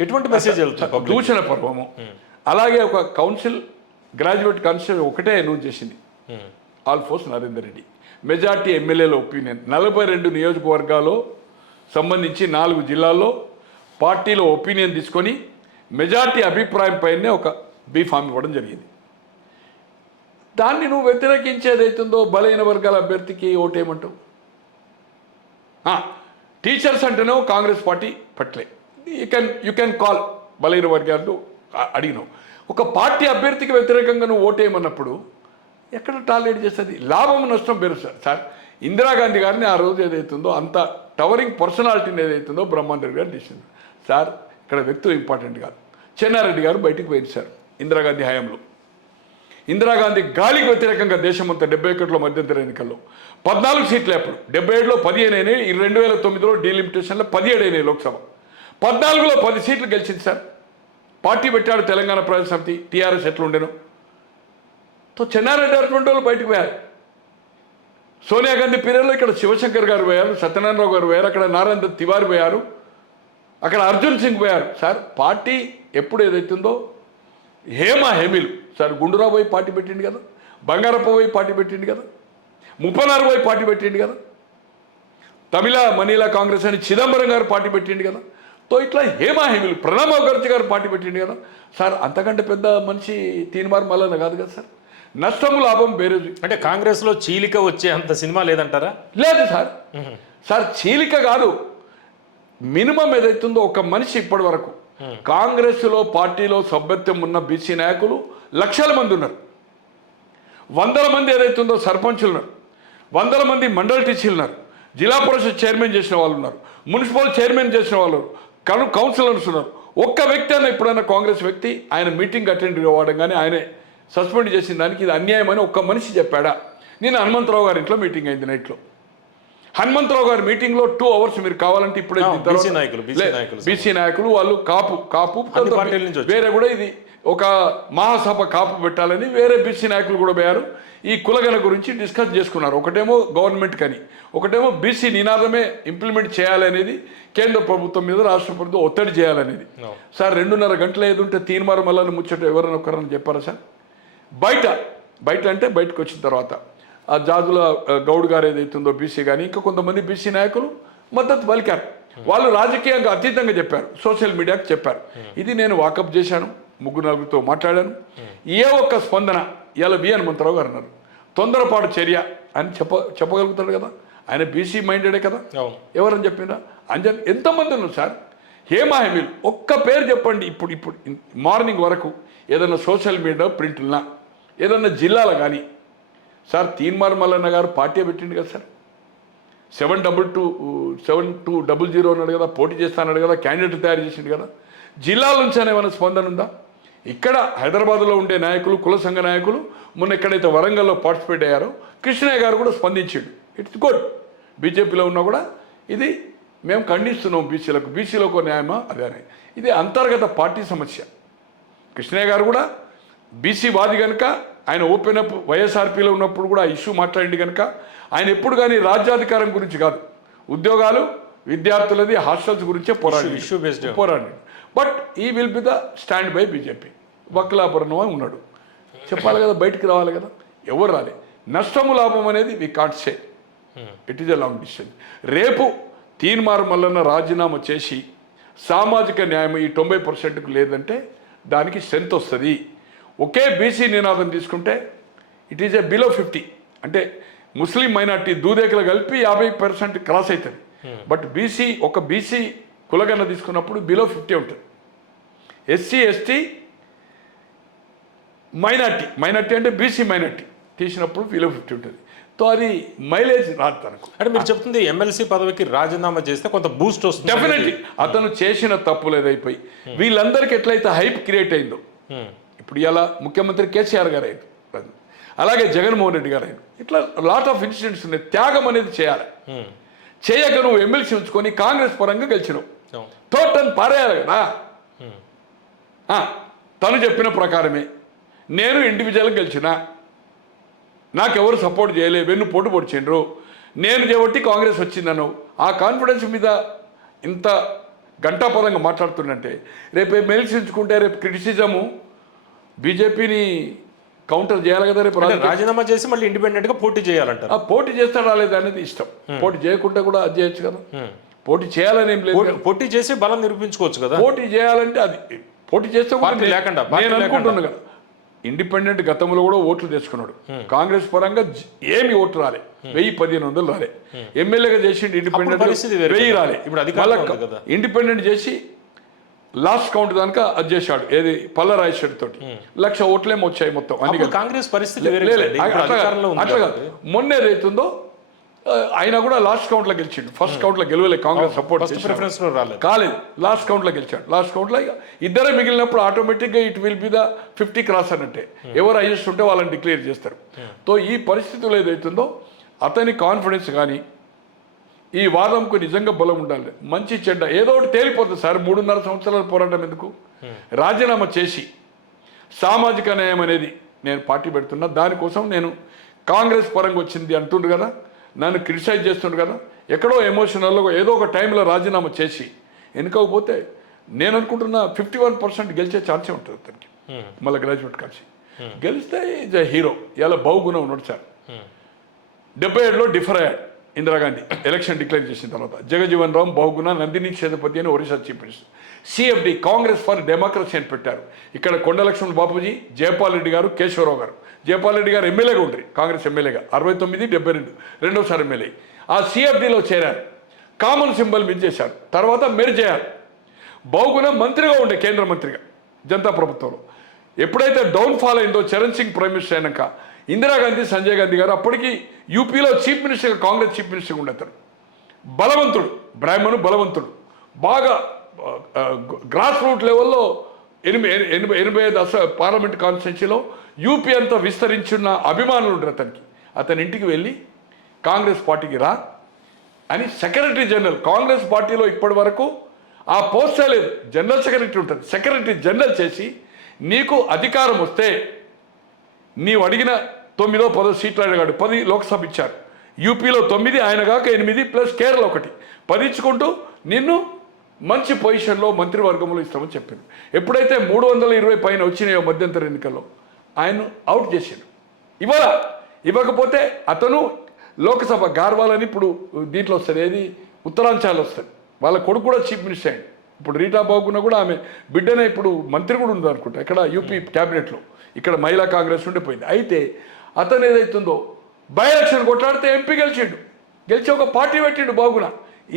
ఎటువంటి మెసేజ్ వెళ్తుంది? దూషణ పర్వము. అలాగే ఒక కౌన్సిల్, గ్రాడ్యుయేట్ కౌన్సిల్ ఒకటే అనౌన్స్ చేసింది, ఆల్ఫోర్స్ నరేందర్ రెడ్డి. మెజార్టీ ఎమ్మెల్యేల ఒపీనియన్ 42 నియోజకవర్గాల్లో సంబంధించి 4 జిల్లాల్లో పార్టీలో ఒపీనియన్ తీసుకొని మెజార్టీ అభిప్రాయం పైనే ఒక బీఫామ్ ఇవ్వడం జరిగింది. దాన్ని నువ్వు వ్యతిరేకించేదైతుందో బలైన వర్గాల అభ్యర్థికి ఓటేయమంటావు? టీచర్స్ అంటేనే కాంగ్రెస్ పార్టీ పట్లే యూ కెన్ కాల్ బలైన వర్గాలు అడిగినావు. ఒక పార్టీ అభ్యర్థికి వ్యతిరేకంగా నువ్వు ఓటేయమన్నప్పుడు ఎక్కడ టాలరేట్ చేస్తుంది? లాభం నష్టం పేరు సార్. ఇందిరాగాంధీ గారిని ఆ రోజు ఏదైతుందో అంత టవరింగ్ పర్సనాలిటీని ఏదైతుందో బ్రహ్మాండ రెడ్డి గారు తీసింది సార్. ఇక్కడ వ్యక్తులు ఇంపార్టెంట్ కాదు. చెన్నారెడ్డి గారు బయటికి పోయింది సార్ ఇందిరాగాంధీ హయాంలో. ఇందిరాగాంధీ గాలికి వ్యతిరేకంగా దేశమంతా 71లో మధ్యంతర ఎన్నికల్లో 14 సీట్లు, అప్పుడు 77లో 15 అయినాయి, 2009లో డీలిమిటేషన్లో 17 అయినాయి లోక్సభ. 14లో 10 సీట్లు గెలిచింది సార్. పార్టీ పెట్టాడు తెలంగాణ ప్రజా సమితి, టీఆర్ఎస్ ఎట్లా ఉండేనో. తో చెన్నారెడ్డి అటువంటి వాళ్ళు బయటకు పోయారు. సోనియా గాంధీ పీరియడ్లో ఇక్కడ శివశంకర్ గారు పోయారు, సత్యనారాయణరావు గారు పోయారు, అక్కడ నారాయణ తివారి పోయారు, అక్కడ అర్జున్ సింగ్ పోయారు సార్. పార్టీ ఎప్పుడు ఏదైతుందో హేమీలు సార్. గుండూరావు పోయి పార్టీ పెట్టిండు కదా, బంగారప్ప పోయి పార్టీ పెట్టిండు కదా, ముప్పనారు పోయి పార్టీ పెట్టిండు కదా, తమిళ మనీలా కాంగ్రెస్ అని చిదంబరం గారు పార్టీ పెట్టిండు కదా. తో ఇట్లా హేమీలు, ప్రణబ్ ముఖర్జీ గారు పార్టీ పెట్టిండు కదా సార్. అంతకంటే పెద్ద మనిషి తీన్మార్ మల్లన్న కాదు కదా సార్. నష్టము లాభం వేరేది. అంటే కాంగ్రెస్లో చీలిక వచ్చే అంత సినిమా లేదంటారా? లేదు సార్. సార్ చీలిక కాదు, మినిమం ఏదైతుందో ఒక మనిషి ఇప్పటి వరకు కాంగ్రెస్లో పార్టీలో సభ్యత్వం ఉన్న బీసీ నాయకులు లక్షల మంది ఉన్నారు. 100 మంది ఏదైతుందో సర్పంచులు ఉన్నారు, 100 మంది మండల టీచర్లు ఉన్నారు, జిల్లా పరిషత్ చైర్మన్ చేసిన వాళ్ళు ఉన్నారు, మున్సిపల్ చైర్మన్ చేసిన వాళ్ళు, కౌన్సిలర్స్ ఉన్నారు. ఒక్క వ్యక్తి అయినా ఎప్పుడైనా కాంగ్రెస్ వ్యక్తి ఆయన మీటింగ్ అటెండ్ అవ్వడం కానీ ఆయనే సస్పెండ్ చేసిన దానికి ఇది అన్యాయం అని ఒక్క మనిషి చెప్పాడా? నేను హనుమంతరావు గారి ఇంట్లో మీటింగ్ అయింది నైట్లో. హనుమంతరావు గారి మీటింగ్లో 2 అవర్స్ మీరు కావాలంటే ఇప్పుడే బీసీ నాయకులు వాళ్ళు కాపు వేరే కూడా ఇది ఒక మహాసభ కాపు పెట్టాలని వేరే బీసీ నాయకులు కూడా పోయారు. ఈ కులగన గురించి డిస్కస్ చేసుకున్నారు. ఒకటేమో గవర్నమెంట్ కని, ఒకటేమో బీసీ నినాదమే ఇంప్లిమెంట్ చేయాలనేది, కేంద్ర ప్రభుత్వం మీద రాష్ట్ర ప్రభుత్వం ఒత్తిడి చేయాలనేది. సార్ 2.5 గంటలు ఏదుంటే తీన్మార్ మల్లన్న ముచ్చట ఎవరైనా ఒకరని చెప్పారా సార్? బయట అంటే బయటకు వచ్చిన తర్వాత ఆ జాజుల గౌడ్ గారు ఏదైతుందో బీసీ కానీ ఇంకా కొంతమంది బీసీ నాయకులు మద్దతు పలికారు. వాళ్ళు రాజకీయంగా అతీతంగా చెప్పారు, సోషల్ మీడియాకి చెప్పారు. ఇది నేను వాకప్ చేశాను, 3-4తో మాట్లాడాను. ఏ ఒక్క స్పందన ఇలా వి హనుమంతరావు గారు అన్నారు. తొందరపాటు చర్య అని చెప్పగలుగుతాడు కదా, ఆయన బీసీ మైండెడే కదా. ఎవరని చెప్పినా అంజన్ ఎంతమంది ఉన్నారు సార్? హేమీలు ఒక్క పేరు చెప్పండి. ఇప్పుడు మార్నింగ్ వరకు ఏదైనా సోషల్ మీడియా ప్రింట్ ఉన్నా ఏదన్నా జిల్లాలో కానీ సార్ తీన్మార్ మల్లన్న గారు పార్టీ పెట్టిండు కదా సార్. 7200 అన్నాడు కదా, పోటీ చేస్తాడు కదా, క్యాండిడేట్ తయారు చేసిండు కదా. జిల్లాల నుంచి ఏమైనా స్పందన ఉందా? ఇక్కడ హైదరాబాద్లో ఉండే నాయకులు, కుల సంఘ నాయకులు మొన్న ఎక్కడైతే వరంగల్లో పార్టిసిపేట్ అయ్యారో కృష్ణయ్య గారు కూడా స్పందించాడు. It's good. బీజేపీలో ఉన్నా కూడా ఇది మేము ఖండిస్తున్నాం, బీసీలకు న్యాయమా అదే అని. ఇది అంతర్గత పార్టీ సమస్య. కృష్ణయ్య గారు కూడా బీసీ వాది కనుక ఆయన ఓపెన్ అప్ వైఎస్ఆర్పీలో ఉన్నప్పుడు కూడా ఆ ఇష్యూ మాట్లాడింది కనుక ఆయన ఎప్పుడు కానీ రాజ్యాధికారం గురించి కాదు, ఉద్యోగాలు, విద్యార్థులది, హాస్టల్స్ గురించే పోరాడి. బట్ ఈ will be the stand by BJP. Vaklapuram అని ఉన్నాడు, చెప్పాలి కదా, బయటికి రావాలి కదా. ఎవరు రాలే. నష్టము లాభం అనేది we can't say, it is a long decision. రేపు తీన్మార్ మల్లన్న రాజీనామా చేసి సామాజిక న్యాయం ఈ 90%కు లేదంటే దానికి స్ట్రెంత్ వస్తుంది. ఒకే బీసీ నినాదం తీసుకుంటే ఇట్ ఈజ్ ఎ బిలో 50, అంటే ముస్లిం మైనార్టీ దూదేకలు కలిపి 50% క్రాస్ అవుతుంది. బట్ ఒక బీసీ కులగన్న తీసుకున్నప్పుడు బిలో 50 ఉంటుంది. ఎస్సీ ఎస్టీ మైనార్టీ అంటే బీసీ మైనార్టీ తీసినప్పుడు బిలో 50 ఉంటుంది. తో అది మైలేజ్ రాదు తనకు. అంటే మీరు చెప్తుంది ఎమ్మెల్సీ పదవికి రాజీనామా చేస్తే కొంత బూస్ట్ వస్తుంది. డెఫినెట్లీ అతను చేసిన తప్పులు ఏదైపోయి వీళ్ళందరికీ ఎట్లయితే హైప్ క్రియేట్ అయిందో, ఇప్పుడు ఇలా ముఖ్యమంత్రి కేసీఆర్ గారు అయింది, అలాగే జగన్మోహన్ రెడ్డి గారు అయింది, ఇట్లా లాట్ ఆఫ్ ఇన్సిడెంట్స్ ఉన్నాయి. త్యాగం అనేది చేయాలి. చేయక నువ్వు ఎమ్మెల్సీ ఉంచుకొని కాంగ్రెస్ పరంగా గెలిచినావు. అవును. తోటని పారేయాలి కదా. తను చెప్పిన ప్రకారమే నేను ఇండివిజువల్గా గెలిచిన, నాకెవరు సపోర్ట్ చేయలే, వెన్ను పోటు పొడిచిండ్రు, నేను చేయబట్టి కాంగ్రెస్ వచ్చిందను. ఆ కాన్ఫిడెన్స్ మీద ఇంత గంటాపదంగా మాట్లాడుతుందంటే రేపు ఎమ్మెల్సీ ఉంచుకుంటే రేపు క్రిటిసిజము బీజేపీని కౌంటర్ చేయాలి కదా. రేపు రాజీనామా చేసి మళ్ళీ ఇండిపెండెంట్ గా పోటీ చేయాలంటారు. పోటీ చేస్తాడా లేదా అనేది ఇష్టం. పోటీ చేయకుండా కూడా అది చేయొచ్చు కదా. పోటీ చేయాలని ఏం లేదు. పోటీ చేసి బలం నిరూపించుకోవచ్చు కదా. పోటీ చేయాలంటే అది పోటీ చేస్తే పార్టీ లేకుండా నేను అనుకుంటున్నా కదా. ఇండిపెండెంట్ గతంలో కూడా ఓట్లు తెచ్చుకున్నాడు. కాంగ్రెస్ పరంగా ఏమి ఓట్లు రాలే, 1000-1500 రాలే. ఎమ్మెల్యేగా చేసి ఇండిపెండెంట్ 1000 రాలే. ఇప్పుడు ఇండిపెండెంట్ చేసి లాస్ట్ కౌంట్ దానిక అది చేశాడు. ఏది పల్లరాజేశ్వరి తోటి 1,00,000 ఓట్లేమో వచ్చాయి మొత్తం. అన్ని కాంగ్రెస్ పరిస్థితి అట్లా కాదు. మొన్న ఏదైతుందో ఆయన కూడా లాస్ట్ కౌంట్ లో గెలిచిండు. ఫస్ట్ కౌంట్ లో గెలవలే, కాంగ్రెస్ సపోర్ట్ కాలేదు. లాస్ట్ కౌంట్ లో గెలిచాడు. లాస్ట్ కౌంట్ లో ఇద్దరే మిగిలినప్పుడు ఆటోమేటిక్ గా it will be the 50 cross అన్నట్టే. ఎవరు హైయెస్ట్ ఉంటే వాళ్ళని డిక్లేర్ చేస్తారు. సో ఈ పరిస్థితులు ఏదైతుందో అతని కాన్ఫిడెన్స్ కానీ ఈ వాదంకు నిజంగా బలం ఉండాలి. మంచి చెడ్డ ఏదో ఒకటి తేలిపోతుంది సార్. 3.5 సంవత్సరాల పోరాటం ఎందుకు? రాజీనామా చేసి సామాజిక న్యాయం అనేది నేను పార్టీ పెడుతున్నా, దానికోసం నేను కాంగ్రెస్ పరంగా వచ్చింది అంటుండ్రు కదా, నన్ను క్రిటిసైజ్ చేస్తుండ్రు కదా. ఎక్కడో ఎమోషనల్లో ఏదో ఒక టైంలో రాజీనామా చేసి ఎన్నుకోకపోతే నేను అనుకుంటున్నా 51% గెలిచే ఛాన్సే ఉంటుంది అతనికి. మళ్ళీ గ్రాడ్యుయేట్ కలిసి గెలిస్తే ఈజ్ ఎ హీరో. ఇలా బహుగుణం ఉన్నాడు సార్. 77లో డిఫర్ అయ్యాడు ఇందిరాగాంధీ ఎలక్షన్ డిక్లేర్ చేసిన తర్వాత. జగజీవన్ రామ్, బహుగుణ, నందిని సేతుపతి అని Orissa chief minister. CFD Congress for democracy అని పెట్టారు. ఇక్కడ కొండ లక్ష్మణ్ బాపూజీ, జయపాల్ రెడ్డి గారు, కేశవరావు గారు. జయపాల్ రెడ్డి గారు ఎమ్మెల్యేగా ఉంటారు, కాంగ్రెస్ ఎమ్మెల్యేగా 69, 72 రెండోసారి ఎమ్మెల్యే. ఆ సిఎఫ్డిలో చేరారు. కామన్ సింబల్ మీద చేశారు. తర్వాత మెర్జ్ చేయాలి. బహుగుణ మంత్రిగా ఉండే, కేంద్ర మంత్రిగా జనతా ప్రభుత్వంలో. ఎప్పుడైతే డౌన్ఫాల్ అయిందో చరణ్ సింగ్ ప్రైమ్ మినిస్టర్ అయినాక ఇందిరాగాంధీ, సంజయ్ గాంధీ గారు అప్పటికి యూపీలో చీఫ్ మినిస్టర్గా, కాంగ్రెస్ చీఫ్ మినిస్టర్గా ఉండేతారు. బలవంతుడు, బ్రాహ్మణు బలవంతుడు, బాగా గ్రాస్ రూట్ లెవెల్లో 85 పార్లమెంట్ కాన్స్టిట్యున్సీలో యూపీ అంతా విస్తరించున్న అభిమానులు ఉంటారు అతనికి. అతని ఇంటికి వెళ్ళి కాంగ్రెస్ పార్టీకి రా అని సెక్రటరీ జనరల్, కాంగ్రెస్ పార్టీలో ఇప్పటి వరకు ఆ పోస్టే లేదు, జనరల్ సెక్రటరీ ఉంటుంది, సెక్రటరీ జనరల్ చేసి నీకు అధికారం వస్తే నీవు అడిగిన 9, 10 సీట్లు అడిగాడు. 10 లోక్సభ ఇచ్చారు. యూపీలో 9, ఆయన కాక 8 ప్లస్ కేరళ 1, 10 ఇచ్చుకుంటూ నిన్ను మంచి పొజిషన్లో మంత్రివర్గంలో ఇస్తామని చెప్పారు. ఎప్పుడైతే 320 పైన వచ్చినాయో మధ్యంతర ఎన్నికల్లో ఆయన అవుట్ చేశాడు. ఇవ్వకపోతే అతను లోక్సభ గార్వాలని ఇప్పుడు దీంట్లో వస్తుంది, ఏది ఉత్తరాంచల్లో వస్తుంది. వాళ్ళ కొడుకు కూడా చీఫ్ మినిస్టర్ అయింది. ఇప్పుడు రీటా బాగున్నా కూడా ఆమె బిడ్డనే ఇప్పుడు మంత్రి కూడా ఉంది అనుకుంటా ఇక్కడ యూపీ క్యాబినెట్లో. ఇక్కడ మహిళా కాంగ్రెస్ ఉండిపోయింది. అయితే అతను ఏదైతుందో బై ఎలక్షన్ కొట్లాడితే ఎంపీ గెలిచి ఒక పార్టీ పెట్టిండు బాగున.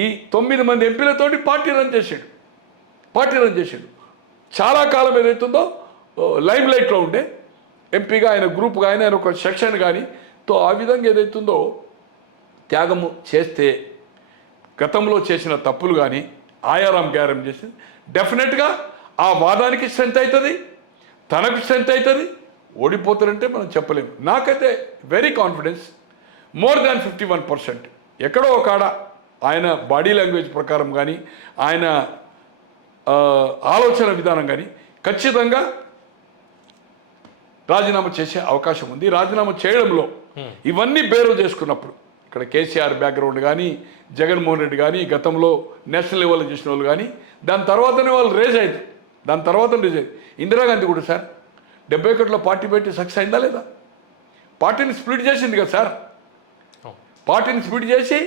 ఈ 9 మంది ఎంపీలతోటి పార్టీ రన్ చేసాడు. చాలా కాలం ఏదైతుందో లైమ్ లైట్లో ఉండే ఎంపీగా, ఆయన గ్రూప్గా, ఆయన ఒక సెక్షన్ కానీ ఆ విధంగా ఏదైతుందో త్యాగము చేస్తే గతంలో చేసిన తప్పులు కానీ ఆయారాం గ్యారం చేసి డెఫినెట్గా ఆ వాదానికి స్ట్రెంత్ అవుతుంది, తనకు స్ట్రెంత్ అవుతుంది. ఓడిపోతారంటే మనం చెప్పలేము. నాకైతే వెరీ కాన్ఫిడెన్స్, మోర్ దాన్ 51%. ఎక్కడో ఒక ఆడ ఆయన బాడీ లాంగ్వేజ్ ప్రకారం కానీ ఆయన ఆలోచన విధానం కానీ ఖచ్చితంగా రాజీనామా చేసే అవకాశం ఉంది. రాజీనామా చేయడంలో ఇవన్నీ బేరో చేసుకున్నప్పుడు ఇక్కడ కేసీఆర్ బ్యాక్గ్రౌండ్ కానీ, జగన్మోహన్ రెడ్డి కానీ, గతంలో నేషనల్ లెవెల్లో చేసిన వాళ్ళు కానీ, దాని తర్వాతనే వాళ్ళు రేజ్ అయింది. ఇందిరాగాంధీ కూడా సార్ 71లో పార్టీ పెట్టి సక్సెస్ అయిందా లేదా? పార్టీని స్ప్లిట్ చేసింది కదా సార్. పార్టీని స్ప్లిట్ చేసి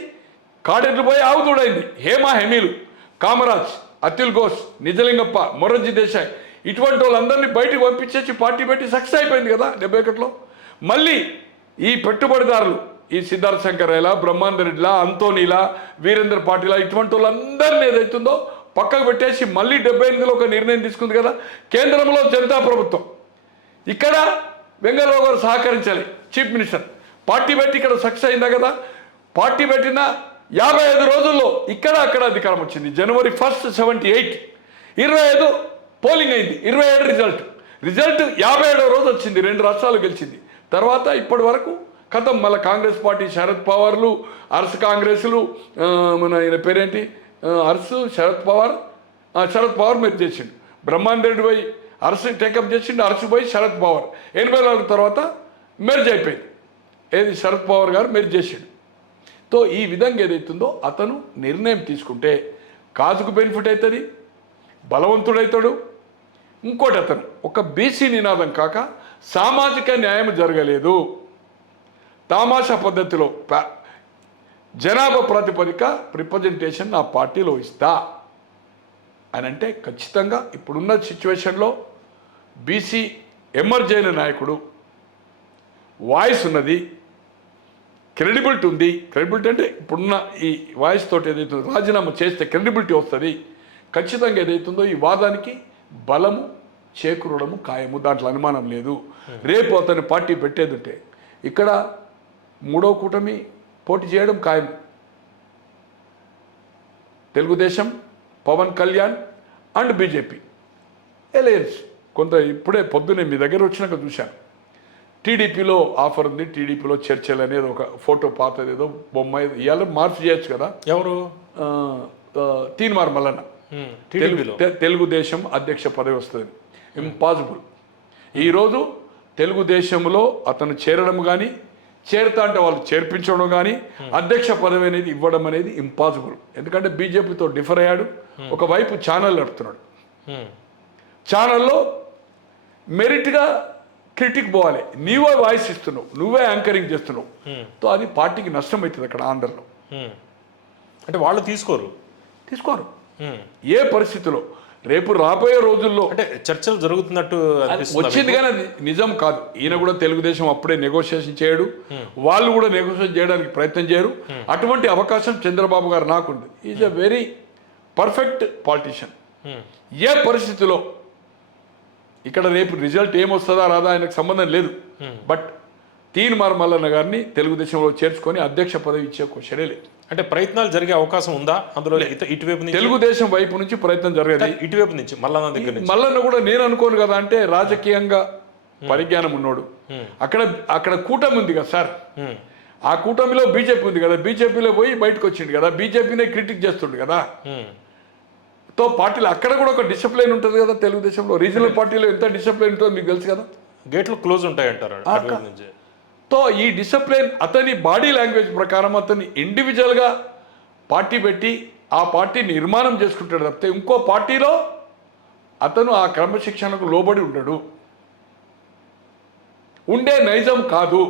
కాడెట్లు పోయి ఆవుతూడైంది. హేమీలు, కామరాజ్, అత్యుల్ ఘోష్, నిజలింగప్ప, మొరర్జీ దేశాయ్ ఇటువంటి వాళ్ళందరినీ బయటకు పంపించేసి పార్టీ పెట్టి సక్సెస్ అయిపోయింది కదా 71లో. మళ్ళీ ఈ పెట్టుబడిదారులు, ఈ సిద్ధార్థ శంకరేలా, బ్రహ్మానంద రెడ్డిలా, అంతోనీలా, వీరేంద్ర పాటిలా ఇటువంటి వాళ్ళందరినీ ఏదైతుందో పక్కకు పెట్టేసి మళ్ళీ 78లో ఒక నిర్ణయం తీసుకుంది కదా కేంద్రంలో జనతా ప్రభుత్వం. ఇక్కడ వెంగళరావు గారు సహకరించాలి చీఫ్ మినిస్టర్. పార్టీ పెట్టి ఇక్కడ సక్సెస్ అయిందా కదా. పార్టీ పెట్టిన 55 రోజుల్లో ఇక్కడ అక్కడ అధికారం వచ్చింది. January 1, 78, 25 పోలింగ్ అయింది, 27 రిజల్ట్ 57వ రోజు వచ్చింది. 2 రాష్ట్రాలు గెలిచింది. తర్వాత ఇప్పటి వరకు కథం మళ్ళీ కాంగ్రెస్ పార్టీ శరద్ పవార్లు అరసు కాంగ్రెస్లు మన ఈయన పేరేంటి అరసు శరద్ పవార్ మీరు చేసిండు. బ్రహ్మాండ రెడ్డి పోయి అరసు టేకప్ చేసిండు, అరసు పోయి శరద్ పవార్ 84 తర్వాత మెర్జ్ అయిపోయింది. ఏది శరద్ పవార్ గారు మెర్జ్ చేసిండు. తో ఈ విధంగా ఏదైతుందో అతను నిర్ణయం తీసుకుంటే కాజుకు బెనిఫిట్ అవుతుంది, బలవంతుడవుతాడు. ఇంకోటి అతను ఒక బీసీ నినాదం కాక సామాజిక న్యాయం జరగలేదు, తామాషా పద్ధతిలో జనాభా ప్రాతిపదిక రిప్రజెంటేషన్ నా పార్టీలో ఇస్తా అని అంటే ఖచ్చితంగా ఇప్పుడున్న సిచ్యువేషన్లో బీసీ ఎమర్జ్ అయిన నాయకుడు, వాయిస్ ఉన్నది, క్రెడిబిలిటీ ఉంది. క్రెడిబిలిటీ అంటే ఇప్పుడున్న ఈ వాయిస్ తోటి ఏదైతుందో రాజీనామా చేస్తే క్రెడిబిలిటీ వస్తుంది. ఖచ్చితంగా ఏదైతుందో ఈ వాదానికి బలము చేకూరడము ఖాయము, దాంట్లో అనుమానం లేదు. రేపు అతని పార్టీ పెట్టేది ఉంటే ఇక్కడ 3వ కూటమి పోటీ చేయడం ఖాయం. Telugu Desam, Pawan Kalyan and BJP alliance. కొంత ఇప్పుడే పొద్దునే మీ దగ్గర వచ్చినాక చూశాను, టీడీపీలో ఆఫర్ ఉంది, టీడీపీలో చర్చలు అనేది ఒక ఫోటో పాతది ఏదో బొమ్మ ఇవాళ మార్పు చేయొచ్చు కదా. ఎవరు? తీన్మార్ మల్లన్న తెలుగుదేశం అధ్యక్ష పదవి వస్తుంది. ఇంపాసిబుల్. ఈరోజు తెలుగుదేశంలో అతను చేరడం కానీ, చేరుతా అంటే వాళ్ళు చేర్పించడం కానీ, అధ్యక్ష పదవి అనేది ఇవ్వడం అనేది ఇంపాసిబుల్. ఎందుకంటే బీజేపీతో డిఫర్ అయ్యాడు. ఒకవైపు ఛానల్ నడుపుతున్నాడు, ఛానల్లో మెరిట్గా క్రిటిక్ పోవాలి, నువ్వే వాయిస్ ఇస్తున్నావు, నువ్వే యాంకరింగ్ చేస్తున్నావు. సో అది పార్టీకి నష్టం అవుతుంది అక్కడ ఆంధ్రలో. అంటే వాళ్ళు తీసుకోరు. ఏ పరిస్థితిలో రేపు రాబోయే రోజుల్లో అంటే చర్చలు జరుగుతున్నట్టు వచ్చింది కానీ అది నిజం కాదు. ఈయన కూడా తెలుగుదేశం అప్పుడే నెగోషియేషన్ చేయడు, వాళ్ళు కూడా నెగోషియేషన్ చేయడానికి ప్రయత్నం చేయరు. అటువంటి అవకాశం చంద్రబాబు గారు నాకుంది. Is a very perfect politician. ఏ పరిస్థితిలో ఇక్కడ రేపు రిజల్ట్ ఏమొస్తుందా రాదా ఆయనకు సంబంధం లేదు. బట్ తీన్మార్ మల్లన్న గారిని తెలుగుదేశంలో చేర్చుకొని అధ్యక్ష పదవి ఇచ్చే క్వశ్చనే లేదు. అంటే ప్రయత్నాలు జరిగే అవకాశం ఉందా అందులో? ఇటువైపు నుంచి తెలుగుదేశం వైపు నుంచి ప్రయత్నం జరగదు, ఇటువైపు నుంచి మల్లన్న దగ్గర నుంచి. మల్లన్న కూడా నేను అనుకోను కదా, అంటే రాజకీయంగా పరిజ్ఞానం ఉన్నాడు. అక్కడ కూటమి ఉంది కదా సార్, ఆ కూటమిలో బీజేపీ ఉంది కదా, బీజేపీలో పోయి బయటకు వచ్చిండు కదా, బీజేపీనే క్రిటిక్ చేస్తుండు కదా. తో పార్టీలో అక్కడ కూడా ఒక డిసిప్లైన్ ఉంటుంది కదా. తెలుగుదేశంలో రీజనల్ పార్టీలో ఎంత డిసిప్లైన్ ఉంటుందో మీకు తెలుసు కదా. గేట్లు క్లోజ్ ఉంటాయి అంటారు. తో ఈ డిసిప్లైన్ అతని బాడీ లాంగ్వేజ్ ప్రకారం అతన్ని ఇండివిజువల్గా పార్టీ పెట్టి ఆ పార్టీ నిర్మాణం చేసుకుంటాడు తప్పితే ఇంకో పార్టీలో అతను ఆ క్రమశిక్షణకు లోబడి ఉండడు, ఉండే నైజం కాదు.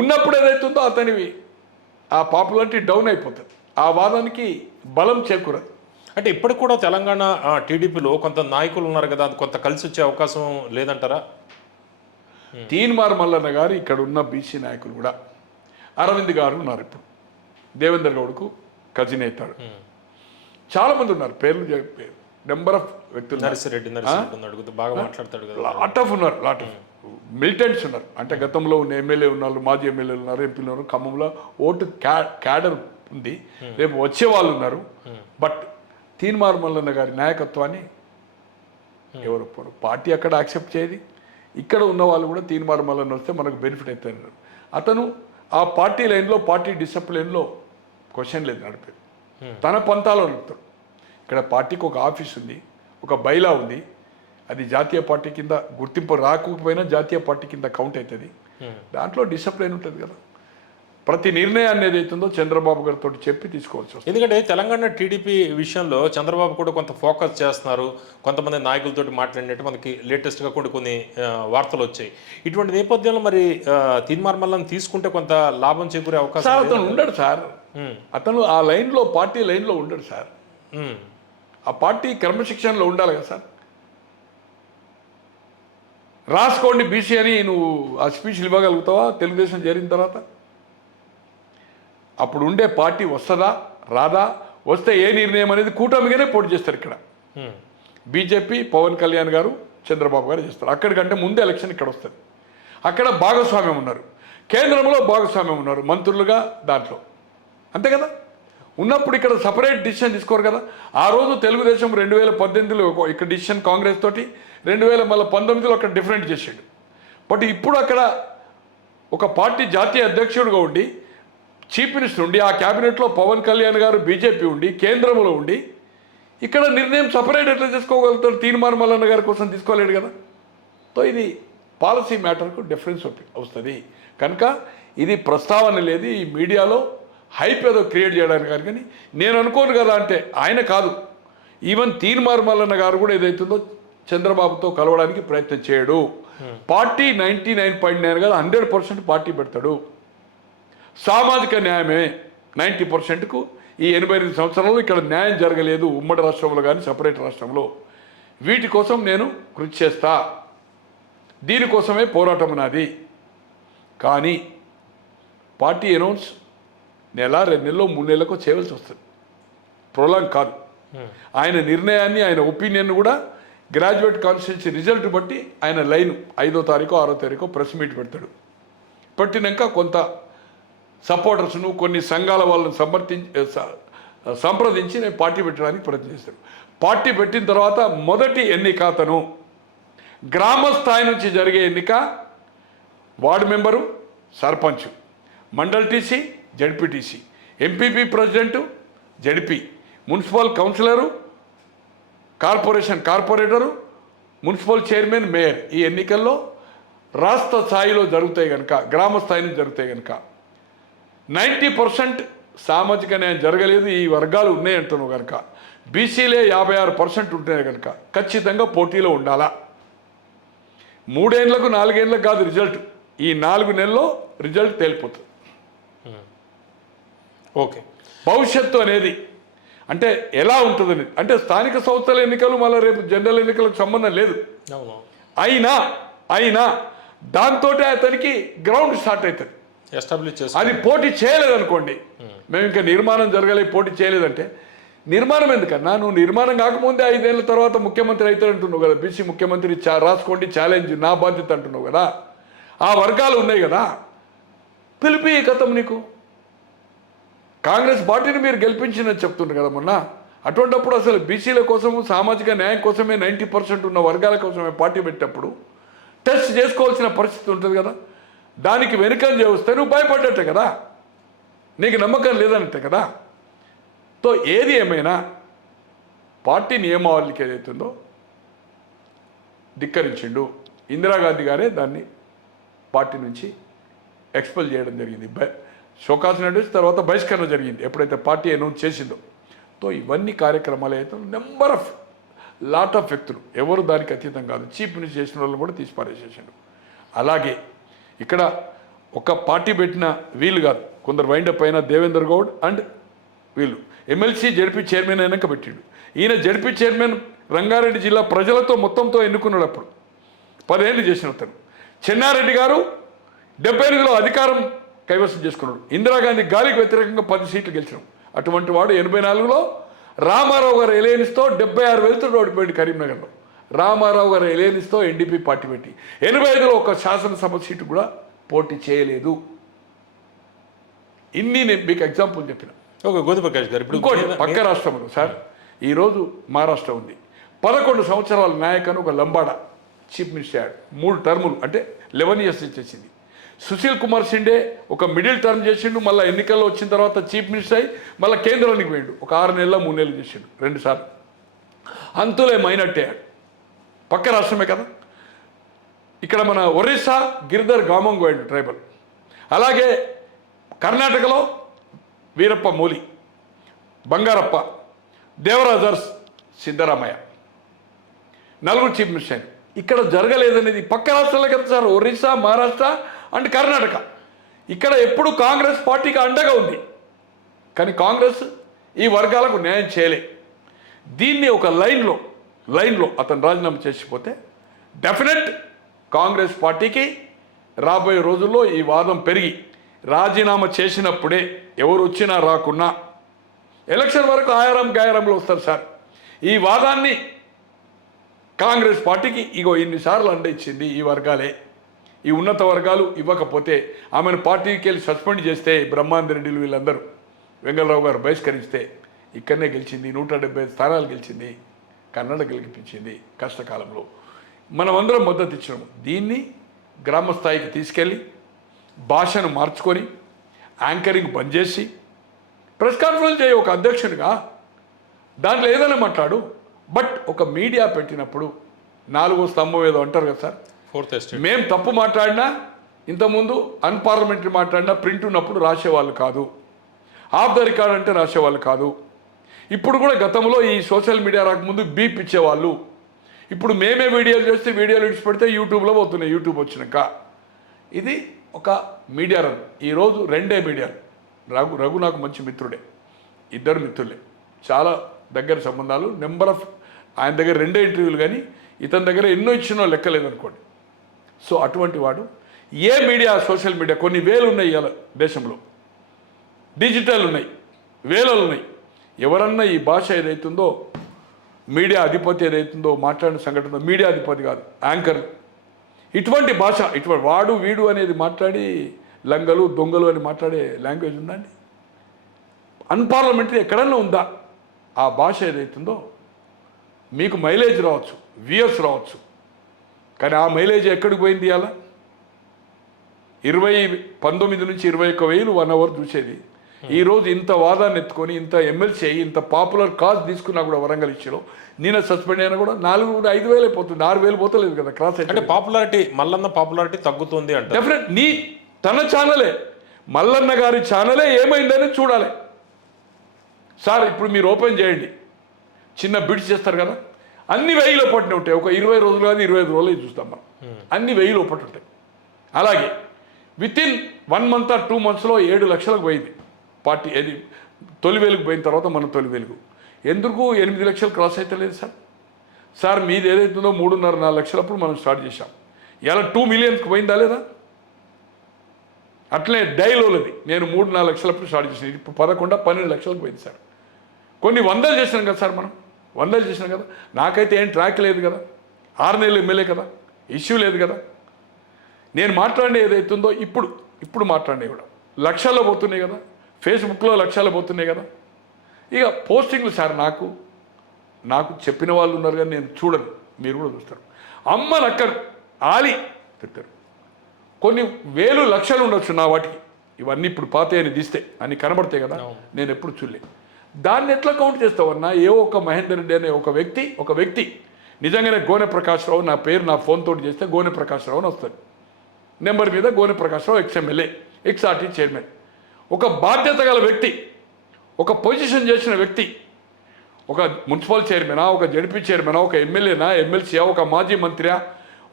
ఉన్నప్పుడు ఏదైతుందో అతనివి ఆ పాపులారిటీ డౌన్ అయిపోతుంది, ఆ వాదానికి బలం చేకూరదు. అంటే ఇప్పటికి కూడా తెలంగాణ టీడీపీలో కొంత నాయకులు ఉన్నారు కదా, అది కొంత కలిసి వచ్చే అవకాశం లేదంటారా? తీన్మార్ మల్లన్న గారు ఇక్కడ ఉన్న బీసీ నాయకులు కూడా, అరవింద్ గారు ఉన్నారు, ఇప్పుడు దేవేందర్ గౌడ్కు కజిన్ అవుతాడు, చాలా మంది ఉన్నారు, పేర్లు నెంబర్ ఆఫ్ వ్యక్తులు, బాగా మాట్లాడతాడు కదా, లాట్ ఆఫ్ ఉన్నారు, లాట్ ఆఫ్ మిలిటెంట్స్ ఉన్నారు. అంటే గతంలో ఉన్న ఎమ్మెల్యే ఉన్నారు, మాజీ ఎమ్మెల్యేలు ఉన్నారు, ఎంపీలు ఉన్నారు, ఖమ్మంలో ఓటు క్యాడర్ ఉంది, రేపు వచ్చే వాళ్ళు ఉన్నారు. బట్ తీన్మార్ మల్లన్న గారి నాయకత్వాన్ని ఎవరు పార్టీ అక్కడ యాక్సెప్ట్ చేయదు. ఇక్కడ ఉన్న వాళ్ళు కూడా తీన్మార్ మల్లన్న వస్తే మనకు బెనిఫిట్ అవుతారు. అతను ఆ పార్టీ లైన్లో, పార్టీ డిసిప్లిన్లో క్వశ్చన్ లేదు, నడిపేది తన పంతాలో నడుపుతాడు. ఇక్కడ పార్టీకి ఒక ఆఫీస్ ఉంది, ఒక బైలా ఉంది, అది జాతీయ పార్టీ కింద గుర్తింపు రాకపోయినా జాతీయ పార్టీ కింద కౌంట్ అవుతుంది. దాంట్లో డిసిప్లిన్ ఉంటుంది కదా. ప్రతి నిర్ణయాన్ని ఏదైతుందో చంద్రబాబు గారితో చెప్పి తీసుకోవాల్సి వస్తుంది. ఎందుకంటే తెలంగాణ టీడీపీ విషయంలో చంద్రబాబు కూడా కొంత ఫోకస్ చేస్తున్నారు, కొంతమంది నాయకులతో మాట్లాడినట్టు మనకి లేటెస్ట్గా కూడా కొన్ని వార్తలు వచ్చాయి. ఇటువంటి నేపథ్యంలో మరి తీన్మార్ మల్లన్న తీసుకుంటే కొంత లాభం చేకూరే అవకాశం అతను ఉండడు సార్, అతను ఆ లైన్లో, పార్టీ లైన్లో ఉండడు సార్. ఆ పార్టీ క్రమశిక్షణలో ఉండాలి కదా సార్. రాసుకోండి బీసీ అని నువ్వు ఆ స్పీచ్లు ఇవ్వగలుగుతావా తెలుగుదేశం చేరిన తర్వాత? అప్పుడు ఉండే పార్టీ వస్తుందా రాదా, వస్తే ఏ నిర్ణయం అనేది కూటమిగానే పోటీ చేస్తారు. ఇక్కడ బీజేపీ పవన్ కళ్యాణ్ గారు, చంద్రబాబు గారు చేస్తారు. అక్కడికంటే ముందు ఎలక్షన్ ఇక్కడ వస్తుంది. అక్కడ భాగస్వామ్యం ఉన్నారు, కేంద్రంలో భాగస్వామ్యం ఉన్నారు మంత్రులుగా, దాంట్లో అంతే కదా. ఉన్నప్పుడు ఇక్కడ సపరేట్ డిసిషన్ తీసుకోరు కదా. ఆ రోజు తెలుగుదేశం 2018లో ఇక్కడ డిసిషన్ కాంగ్రెస్ తోటి, 2019లో అక్కడ డిఫరెంట్ చేసాడు. బట్ ఇప్పుడు అక్కడ ఒక పార్టీ జాతీయ అధ్యక్షుడిగా ఉండి చీఫ్ మినిస్టర్ ఉండి ఆ క్యాబినెట్లో పవన్ కళ్యాణ్ గారు బీజేపీ ఉండి కేంద్రంలో ఉండి ఇక్కడ నిర్ణయం సపరేట్ ఎట్లా చేసుకోగలుగుతారు? తీర్మానం మల్లన్న గారి కోసం తీసుకోలేడు కదా. సో ఇది పాలసీ మ్యాటర్కు డిఫరెన్స్ వస్తుంది కనుక ఇది ప్రస్తావన లేదు ఈ మీడియాలో హైప్ ఏదో క్రియేట్ చేయడానికి. కానీ నేను అనుకోను కదా అంటే ఆయన కాదు, ఈవెన్ తీర్మానం మల్లన్న గారు కూడా ఏదైతుందో చంద్రబాబుతో కలవడానికి ప్రయత్నం చేయడు. పార్టీ 99.9 కాదు 100% పార్టీ పెడతాడు. సామాజిక న్యాయమే 90%కు ఈ 88 సంవత్సరాల్లో ఇక్కడ న్యాయం జరగలేదు ఉమ్మడి రాష్ట్రంలో కానీ సపరేట్ రాష్ట్రంలో. వీటి కోసం నేను కృషి చేస్తా, దీనికోసమే పోరాటం నాది. కానీ పార్టీ అనౌన్స్ నెల 2 నెలలో 3 నెలలకు చేయవలసి వస్తుంది, ప్రోలాంగ్ కాదు. ఆయన నిర్ణయాన్ని ఆయన ఒపీనియన్ కూడా గ్రాడ్యుయేట్ కాన్స్టిట్యున్సీ రిజల్ట్ బట్టి ఆయన లైన్ 5వ తారీఖు 6వ తారీఖు ప్రెస్ మీట్ పెడతాడు. పెట్టినాక కొంత సపోర్టర్స్ను కొన్ని సంఘాల వాళ్ళని సంప్రదించి నేను పార్టీ పెట్టడానికి ప్రయత్నం చేస్తాను. పార్టీ పెట్టిన తర్వాత మొదటి ఎన్నిక అతను గ్రామ స్థాయి నుంచి జరిగే ఎన్నిక ward member, sarpanch, mandal TC, ZPTC, MPP president, ZP, municipal councillor, corporator, municipal chairman, mayor. ఈ ఎన్నికల్లో రాష్ట్ర స్థాయిలో జరుగుతాయి కనుక, గ్రామ స్థాయిలో జరుగుతాయి కనుక 90% సామాజిక న్యాయం జరగలేదు, ఈ వర్గాలు ఉన్నాయంటున్నావు కనుక, బీసీలే 56% ఉంటున్నాయి కనుక ఖచ్చితంగా పోటీలో ఉండాలా. 3 ఏళ్ళకు 4 ఏళ్ళకు కాదు రిజల్ట్, ఈ 4 నెలల్లో రిజల్ట్ తేలిపోతుంది. ఓకే, భవిష్యత్తు అనేది అంటే ఎలా ఉంటుందని అంటే స్థానిక సంస్థల ఎన్నికలు మళ్ళీ రేపు జనరల్ ఎన్నికలకు సంబంధం లేదు. అయినా దాంతో అతనికి గ్రౌండ్ స్టార్ట్ అవుతుంది. అది పోటీ చేయలేదనుకోండి, మేము ఇంకా నిర్మాణం జరగలేదు పోటీ చేయలేదంటే నిర్మాణం ఎందుకన్నా? నువ్వు నిర్మాణం కాకముందే 5 ఏళ్ళ తర్వాత ముఖ్యమంత్రి అవుతాడంటున్నావు కదా, బీసీ ముఖ్యమంత్రి రాసుకోండి ఛాలెంజ్ నా బాధ్యత అంటున్నావు కదా. ఆ వర్గాలు ఉన్నాయి కదా, పిలిపి గతం నీకు కాంగ్రెస్ పార్టీని మీరు గెలిపించిందని చెప్తున్నారు కదా మొన్న. అటువంటిప్పుడు అసలు బీసీల కోసము సామాజిక న్యాయం కోసమే 90% ఉన్న వర్గాల కోసమే పార్టీ పెట్టినప్పుడు టెస్ట్ చేసుకోవాల్సిన పరిస్థితి ఉంటుంది కదా. దానికి వెనుకం చేస్తే నువ్వు భయపడ్డట్టే కదా, నీకు నమ్మకం లేదన్నట్టే కదా. సో ఏది ఏమైనా పార్టీ నియమావళికి ఏదైతుందో ధిక్కరించిండు. ఇందిరాగాంధీ గారే దాన్ని పార్టీ నుంచి ఎక్స్పెల్ చేయడం జరిగింది. షోకాస్ నోటీస్ తర్వాత బహిష్కరణ జరిగింది ఎప్పుడైతే పార్టీ అనౌన్స్ చేసిందో. సో ఇవన్నీ కార్యక్రమాలు అయితే లాట్ ఆఫ్ వ్యక్తులు ఎవరు దానికి అతీతం కాదు. చీఫ్ మినిస్టర్ చేసిన వాళ్ళని కూడా తీసి పారేసేసాడు. అలాగే ఇక్కడ ఒక పార్టీ పెట్టిన వీళ్ళు కాదు, కొందరు వైండప్ అయిన దేవేందర్ గౌడ్ అండ్ వీళ్ళు ఎమ్మెల్సీ జడ్పీ చైర్మన్ అయినాక పెట్టిండు. ఈయన జడ్పీ చైర్మన్ రంగారెడ్డి జిల్లా ప్రజలతో మొత్తంతో ఎన్నుకున్నాడు. అప్పుడు 10 ఏళ్ళు చేసిన అతను. చెన్నారెడ్డి గారు 78లో అధికారం కైవసం చేసుకున్నాడు. ఇందిరాగాంధీ గాలికి వ్యతిరేకంగా 10 సీట్లు గెలిచినాం. అటువంటి వాడు 84లో రామారావు గారు ఎలయన్స్తో 76,000 ఓడిపోయింది కరీంనగర్లో. రామారావు గారు ఎలయన్స్తో ఎన్డీపీ పార్టీ పెట్టి 85లో ఒక శాసనసభ సీటు కూడా పోటీ చేయలేదు. ఇన్ని నేను మీకు ఎగ్జాంపుల్ చెప్పిన. ఓకే, గోదిప్రకాష్ గారు ఇప్పుడు ఇంకోటి పక్క రాష్ట్రంలో సార్, ఈరోజు మహారాష్ట్ర ఉంది. 11 సంవత్సరాల నాయకను ఒక లంబాడ చీఫ్ మినిస్టర్ అయ్యాడు. 3 టర్ములు అంటే 11 ఇయర్స్ చేసింది. సుశీల్ కుమార్ షిండే ఒక మిడిల్ టర్మ్ చేసిండు, మళ్ళీ ఎన్నికల్లో వచ్చిన తర్వాత చీఫ్ మినిస్టర్ అయ్యి మళ్ళీ కేంద్రానికి పోయిండు. ఒక 6 నెలల 3 నెలలు చేసిండు 2 సార్లు. అంతులే మైనట్టే అయ్యాడు. పక్క రాష్ట్రమే కదా. ఇక్కడ మన ఒరిస్సా గిరిధర్ గామంగ్ పోయిండు ట్రైబల్. అలాగే కర్ణాటకలో వీరప్ప మోలి, బంగారప్ప, దేవరాజర్స్, సిద్ధరామయ్య 4 చీఫ్ మినిస్టర్. ఇక్కడ జరగలేదనేది పక్క రాష్ట్రాలే కదా సార్, ఒరిస్సా, మహారాష్ట్ర అండ్ కర్ణాటక. ఇక్కడ ఎప్పుడు కాంగ్రెస్ పార్టీకి అండగా ఉంది, కానీ కాంగ్రెస్ ఈ వర్గాలకు న్యాయం చేయలే. దీన్ని ఒక లైన్లో అతను రాజీనామా చేసిపోతే డెఫినెట్ కాంగ్రెస్ పార్టీకి రాబోయే రోజుల్లో ఈ వాదం పెరిగి రాజీనామా చేసినప్పుడే ఎవరు వచ్చినా రాకున్నా ఎలక్షన్ వరకు ఆయారం గాయారంలో వస్తారు సార్. ఈ వాదాన్ని కాంగ్రెస్ పార్టీకి ఇగో ఇన్నిసార్లు అండ ఇచ్చింది ఈ వర్గాలే, ఈ ఉన్నత వర్గాలు ఇవ్వకపోతే ఆమెను పార్టీకి వెళ్ళి సస్పెండ్ చేస్తే బ్రహ్మాందరెడ్డిలు వీళ్ళందరూ వెంగళరావు గారు బహిష్కరిస్తే ఇక్కడనే గెలిచింది. 175 స్థానాలు గెలిచింది, కర్ణాటక గెలిపించింది కష్టకాలంలో. మనమందరం మద్దతు ఇచ్చినాము. దీన్ని గ్రామ స్థాయికి తీసుకెళ్ళి భాషను మార్చుకొని యాంకరింగ్ బంద్ చేసి ప్రెస్ కాన్ఫరెన్స్ చేయి ఒక అధ్యక్షునిగా, దాంట్లో ఏదైనా మాట్లాడు. బట్ ఒక మీడియా పెట్టినప్పుడు 4వ స్తంభం ఏదో అంటారు కదా సార్, ఫోర్త్ ఎస్టేట్. మేము తప్పు మాట్లాడినా ఇంతకుముందు అన్పార్లమెంటరీ మాట్లాడినా ప్రింట్ ఉన్నప్పుడు రాసేవాళ్ళు కాదు, ఆఫ్ ద రికార్డ్ అంటే రాసేవాళ్ళు కాదు. ఇప్పుడు కూడా గతంలో ఈ సోషల్ మీడియా రాకముందు బీప్ ఇచ్చేవాళ్ళు. ఇప్పుడు మేమే వీడియోలు చేస్తే వీడియోలు ఇడిచిపెడితే యూట్యూబ్లో పోతున్నాయి. యూట్యూబ్ వచ్చినాక ఇది ఒక మీడియా రన్. ఈరోజు 2 మీడియాలు. రఘు నాకు మంచి మిత్రుడే, 2 మిత్రులే, చాలా దగ్గర సంబంధాలు. నెంబర్ ఆఫ్ ఆయన దగ్గర 2 ఇంటర్వ్యూలు, కానీ ఇతని దగ్గర ఎన్నో ఇచ్చినో లెక్కలేదనుకోండి. సో అటువంటి వాడు ఏ మీడియా, సోషల్ మీడియా కొన్ని వేలు ఉన్నాయి ఇవాళ దేశంలో, డిజిటల్ ఉన్నాయి, వేలలు ఉన్నాయి. ఎవరన్నా ఈ భాష ఏదైతుందో, మీడియా అధిపతి ఏదైతుందో, మాట్లాడిన సంఘటన మీడియా అధిపతి కాదు, యాంకర్, ఇటువంటి భాష, ఇటువంటి వాడు వీడు అనేది మాట్లాడి లంగలు దొంగలు అని మాట్లాడే లాంగ్వేజ్ ఉందండి? అన్పార్లమెంటరీ ఎక్కడన్నా ఉందా? ఆ భాష ఏదైతుందో మీకు మైలేజ్ రావచ్చు, వ్యూయర్స్ రావచ్చు, కానీ ఆ మైలేజ్ ఎక్కడికి పోయింది? అలా 19 నుంచి 21,000 1 అవర్ చూసేది ఈరోజు ఇంత వాదాన్ని ఎత్తుకొని, ఇంత ఎమ్మెల్సీ అయ్యి, ఇంత పాపులర్ కాజ్ తీసుకున్నా కూడా వరంగల్ ఇష్యూలో నిన్న సస్పెండ్ అయినా కూడా 4-5 అయిపోతుంది, 6,000 పోతలేదు కదా క్రాస్. అంటే పాపులారిటీ, మల్లన్న పాపులారిటీ తగ్గుతుంది అంటే డెఫినెట్ తన ఛానలే, మల్లన్న గారి ఛానలే ఏమైందని చూడాలి సార్. ఇప్పుడు మీరు ఓపెన్ చేయండి, చిన్న బిడ్స్ చేస్తారు కదా, అన్ని 1000 పట్టిన ఉంటాయి. ఒక 20 రోజులు కాదు 25 రోజులు చూస్తాం మనం, అన్ని 1000 పట్టు ఉంటాయి. అలాగే వితిన్ 1 మంత్ or 2 మంత్స్లో 7 లక్షలకు పోయింది పార్టీ. ఏది తొలి వెలుగు పోయిన తర్వాత మన తొలి వెలుగు ఎందుకు 8 లక్షలు క్రాస్ అయితే లేదు సార్? సార్ మీది ఏదైతుందో 3.5-4 లక్షలప్పుడు మనం స్టార్ట్ చేశాం, ఇలా 2 మిలియన్స్కి పోయిందా లేదా? అట్లనే డైలోలది నేను 3-4 లక్షలప్పుడు స్టార్ట్ చేసాను, ఇప్పుడు 11-12 లక్షలకు పోయింది సార్. కొన్ని వందలు చేసినాం కదా సార్, మనం వందలు చేసినాం కదా. నాకైతే ఏం ట్రాక్ లేదు కదా, 6 నెలలు ఎమ్మెల్యే కదా, ఇష్యూ లేదు కదా. నేను మాట్లాడే ఏదైతుందో ఇప్పుడు మాట్లాడే కూడా లక్షల్లో పోతున్నాయి కదా, ఫేస్బుక్లో లక్షల్లో పోతున్నాయి కదా. ఇక పోస్టింగ్లు సార్ నాకు చెప్పిన వాళ్ళు ఉన్నారు కానీ నేను చూడను, మీరు కూడా చూస్తారు. అమ్మ నక్కరు ఆలి తిడతారు. కొన్ని వేలు లక్షలు ఉండొచ్చు నా వాటికి, ఇవన్నీ ఇప్పుడు పాత అని తీస్తే అన్ని కనబడతాయి కదా, నేను ఎప్పుడు చూడలే. దాన్ని ఎట్లా కౌంట్ చేస్తావన్నా? ఒక మహేందర్ రెడ్డి అనే ఒక వ్యక్తి నిజంగానే గోనె ప్రకాశ్రావు, నా పేరు నా ఫోన్ తోటి చేస్తే గోనె ప్రకాశ్రావు అని వస్తుంది. నెంబర్ మీద గోనె ప్రకాశ్రావు ఎక్స్ఎమ్మెల్యే, ఎక్స్ఆర్టీ చైర్మన్, ఒక బాధ్యత గల వ్యక్తి, ఒక పొజిషన్ చేసిన వ్యక్తి, ఒక మున్సిపల్ చైర్మనా, ఒక జడ్పీ చైర్మనా, ఒక ఎమ్మెల్యేనా, ఎమ్మెల్సీయా, ఒక మాజీ మంత్రియా,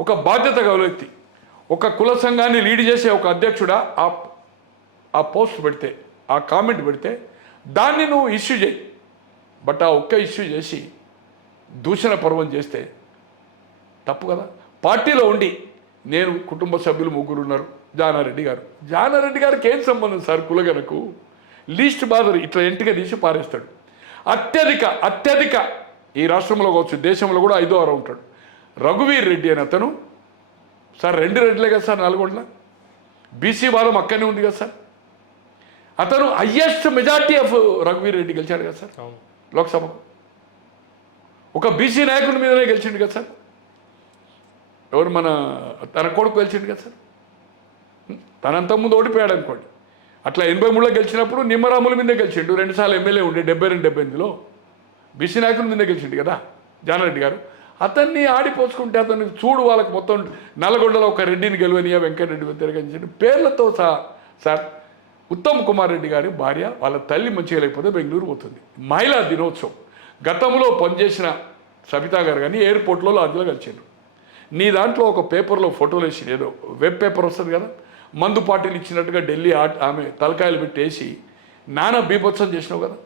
ఒక బాధ్యత గల వ్యక్తి, ఒక కుల సంఘాన్ని లీడ్ చేసే ఒక అధ్యక్షుడా ఆ పోస్ట్ పెడితే, ఆ కామెంట్ పెడితే దాన్ని నువ్వు ఇష్యూ చేయి. బట్ ఆ ఒక్క ఇష్యూ చేసి దూషణ పర్వం చేస్తే తప్పు కదా. పార్టీలో ఉండి నేను కుటుంబ సభ్యులు 3 ఉన్నారు, జానారెడ్డి గారికి ఏం సంబంధం సార్? కులగనకు లీస్ట్ బాధరు ఇట్లా ఎంటిగా తీసి పారేస్తాడు. అత్యధిక ఈ రాష్ట్రంలో కావచ్చు, దేశంలో కూడా 5వ 6 ఉంటాడు రఘువీర్ రెడ్డి అని అతను. సార్ 2 రెడ్లే కదా సార్ నల్గొండలో, బీసీ వాదం అక్కడనే ఉంది కదా సార్. అతను హయ్యెస్ట్ మెజార్టీ ఆఫ్ రఘువీర్ రెడ్డి గెలిచాడు కదా సార్ లోక్సభ. ఒక బీసీ నాయకుడి మీదనే గెలిచిండు కదా సార్. ఎవరు తన కొడుకు గెలిచిండు కదా సార్. తనంత ముందు ఓడిపోయాడు అనుకోండి. అట్లా 83లో గెలిచినప్పుడు నిమ్మరాముల మీదే గెలిచిండు, 2 సార్లు ఎమ్మెల్యే ఉండే 72-78లో బీసీ నాయకుల మీదే గెలిచిండు కదా జానారెడ్డి గారు. అతన్ని ఆడిపోసుకుంటే అతన్ని చూడు, వాళ్ళకి మొత్తం నల్గొండలో ఒక రెడ్డిని గెలవనియా, వెంకటరెడ్డి వ్యతిరేకించిన పేర్లతో సార్. ఉత్తమ్ కుమార్ రెడ్డి గారి భార్య, వాళ్ళ తల్లి మంచిగా లేకపోతే బెంగళూరు పోతుంది. మహిళా దినోత్సవం గతంలో పనిచేసిన సబితా గారు కానీ ఎయిర్పోర్ట్లో లాడ్జ్లో కలిసిండ్రు. నీ దాంట్లో ఒక పేపర్లో ఫోటోలు వేసి, ఏదో వెబ్ పేపర్ వస్తుంది కదా, మందు పార్టీలు ఇచ్చినట్టుగా ఢిల్లీ ఆమె తలకాయలు పెట్టేసి నానా బీభత్సం చేసినావు కదా.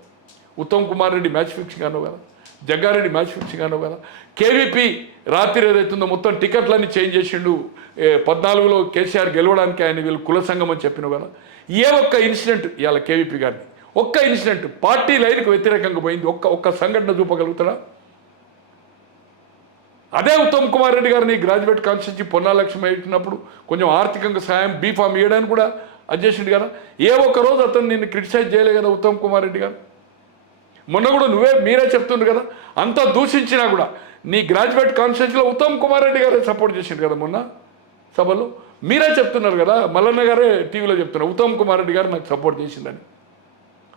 ఉత్తమ్ కుమార్ రెడ్డి మ్యాచ్ ఫిక్సింగ్ అన్నావు కదా, జగ్గారెడ్డి మ్యాచ్ ఫిక్సింగ్ అన్నావు కదా. కేవీపీ రాత్రి ఏదైతుందో మొత్తం టికెట్లన్నీ చేంజ్ చేసిండు, 14లో కేసీఆర్ గెలవడానికి ఆయన వీళ్ళు కుల సంఘం అని చెప్పినావు కదా. ఏ ఒక్క ఇన్సిడెంట్ ఇవాళ కేవీపీ గారిని, ఒక్క ఇన్సిడెంట్ పార్టీ లైన్కి వ్యతిరేకంగా పోయింది ఒక్క సంఘటన చూపగలుగుతాడా? అదే ఉత్తమ్ కుమార్ రెడ్డి గారిని గ్రాడ్యుయేట్ కాన్స్టిట్యూన్సీ పొన్నాల లక్ష్మి అయినప్పుడు కొంచెం ఆర్థికంగా సాయం బీఫామ్ ఇవ్వడానికి కూడా అది చేసిండు కదా. ఏ ఒక్క రోజు అతను నిన్ను క్రిటిసైజ్ చేయలే కదా ఉత్తమ్ కుమార్ రెడ్డి గారు. మొన్న కూడా మీరే చెప్తుండ్రు కదా, అంతా దూషించినా కూడా నీ గ్రాడ్యుయేట్ కాన్స్టిట్యూన్సీలో ఉత్తమ్ కుమార్ రెడ్డి గారే సపోర్ట్ చేసిండు కదా మొన్న సభలో. మీరే చెప్తున్నారు కదా, మల్లన్న గారే టీవీలో చెప్తున్నారు, ఉత్తమ్ కుమార్ రెడ్డి గారు నాకు సపోర్ట్ చేసిందని.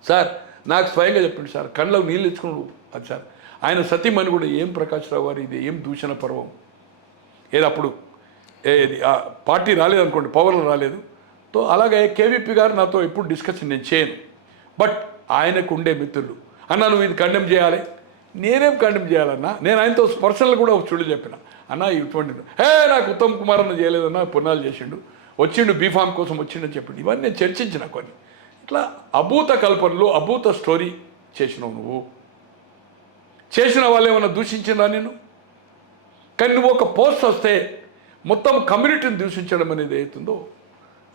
సార్ నాకు స్వయంగా చెప్పిండు సార్, కళ్ళకు నీళ్ళు ఇచ్చుకున్నాడు అది సార్. ఆయన సతీమణి కూడా ఏం ప్రకాష్ రావు గారు, ఇది ఏం దూషణ పర్వం, ఏది అప్పుడు ఏది పార్టీ రాలేదనుకోండి, పవర్లో రాలేదు. తో అలాగే కేవీపీ గారు నాతో ఎప్పుడు డిస్కషన్ నేను చేయను. బట్ ఆయనకు ఉండే మిత్రులు, అన్న నువ్వు ఇది కండెమ్ చేయాలి, నేనేం కండెమ్ చేయాలన్నా, నేను ఆయనతో పర్సనల్ కూడా ఒక చూడు చెప్పిన, అన్న ఇటువంటి నాకు ఉత్తమ్ కుమార్ అన్న చేయలేదన్నా, పుణ్యాలు చేసిండు, వచ్చిండు బీఫామ్ కోసం వచ్చిండని చెప్పిండు. ఇవన్నీ నేను చర్చించిన కొన్ని. ఇట్లా అభూత కల్పనలు, అభూత స్టోరీ చేసినావు నువ్వు. చేసిన వాళ్ళు ఏమైనా దూషించినా నేను? కానీ నువ్వు ఒక పోస్ట్ వస్తే మొత్తం కమ్యూనిటీని దూషించడం అనేది అవుతుందో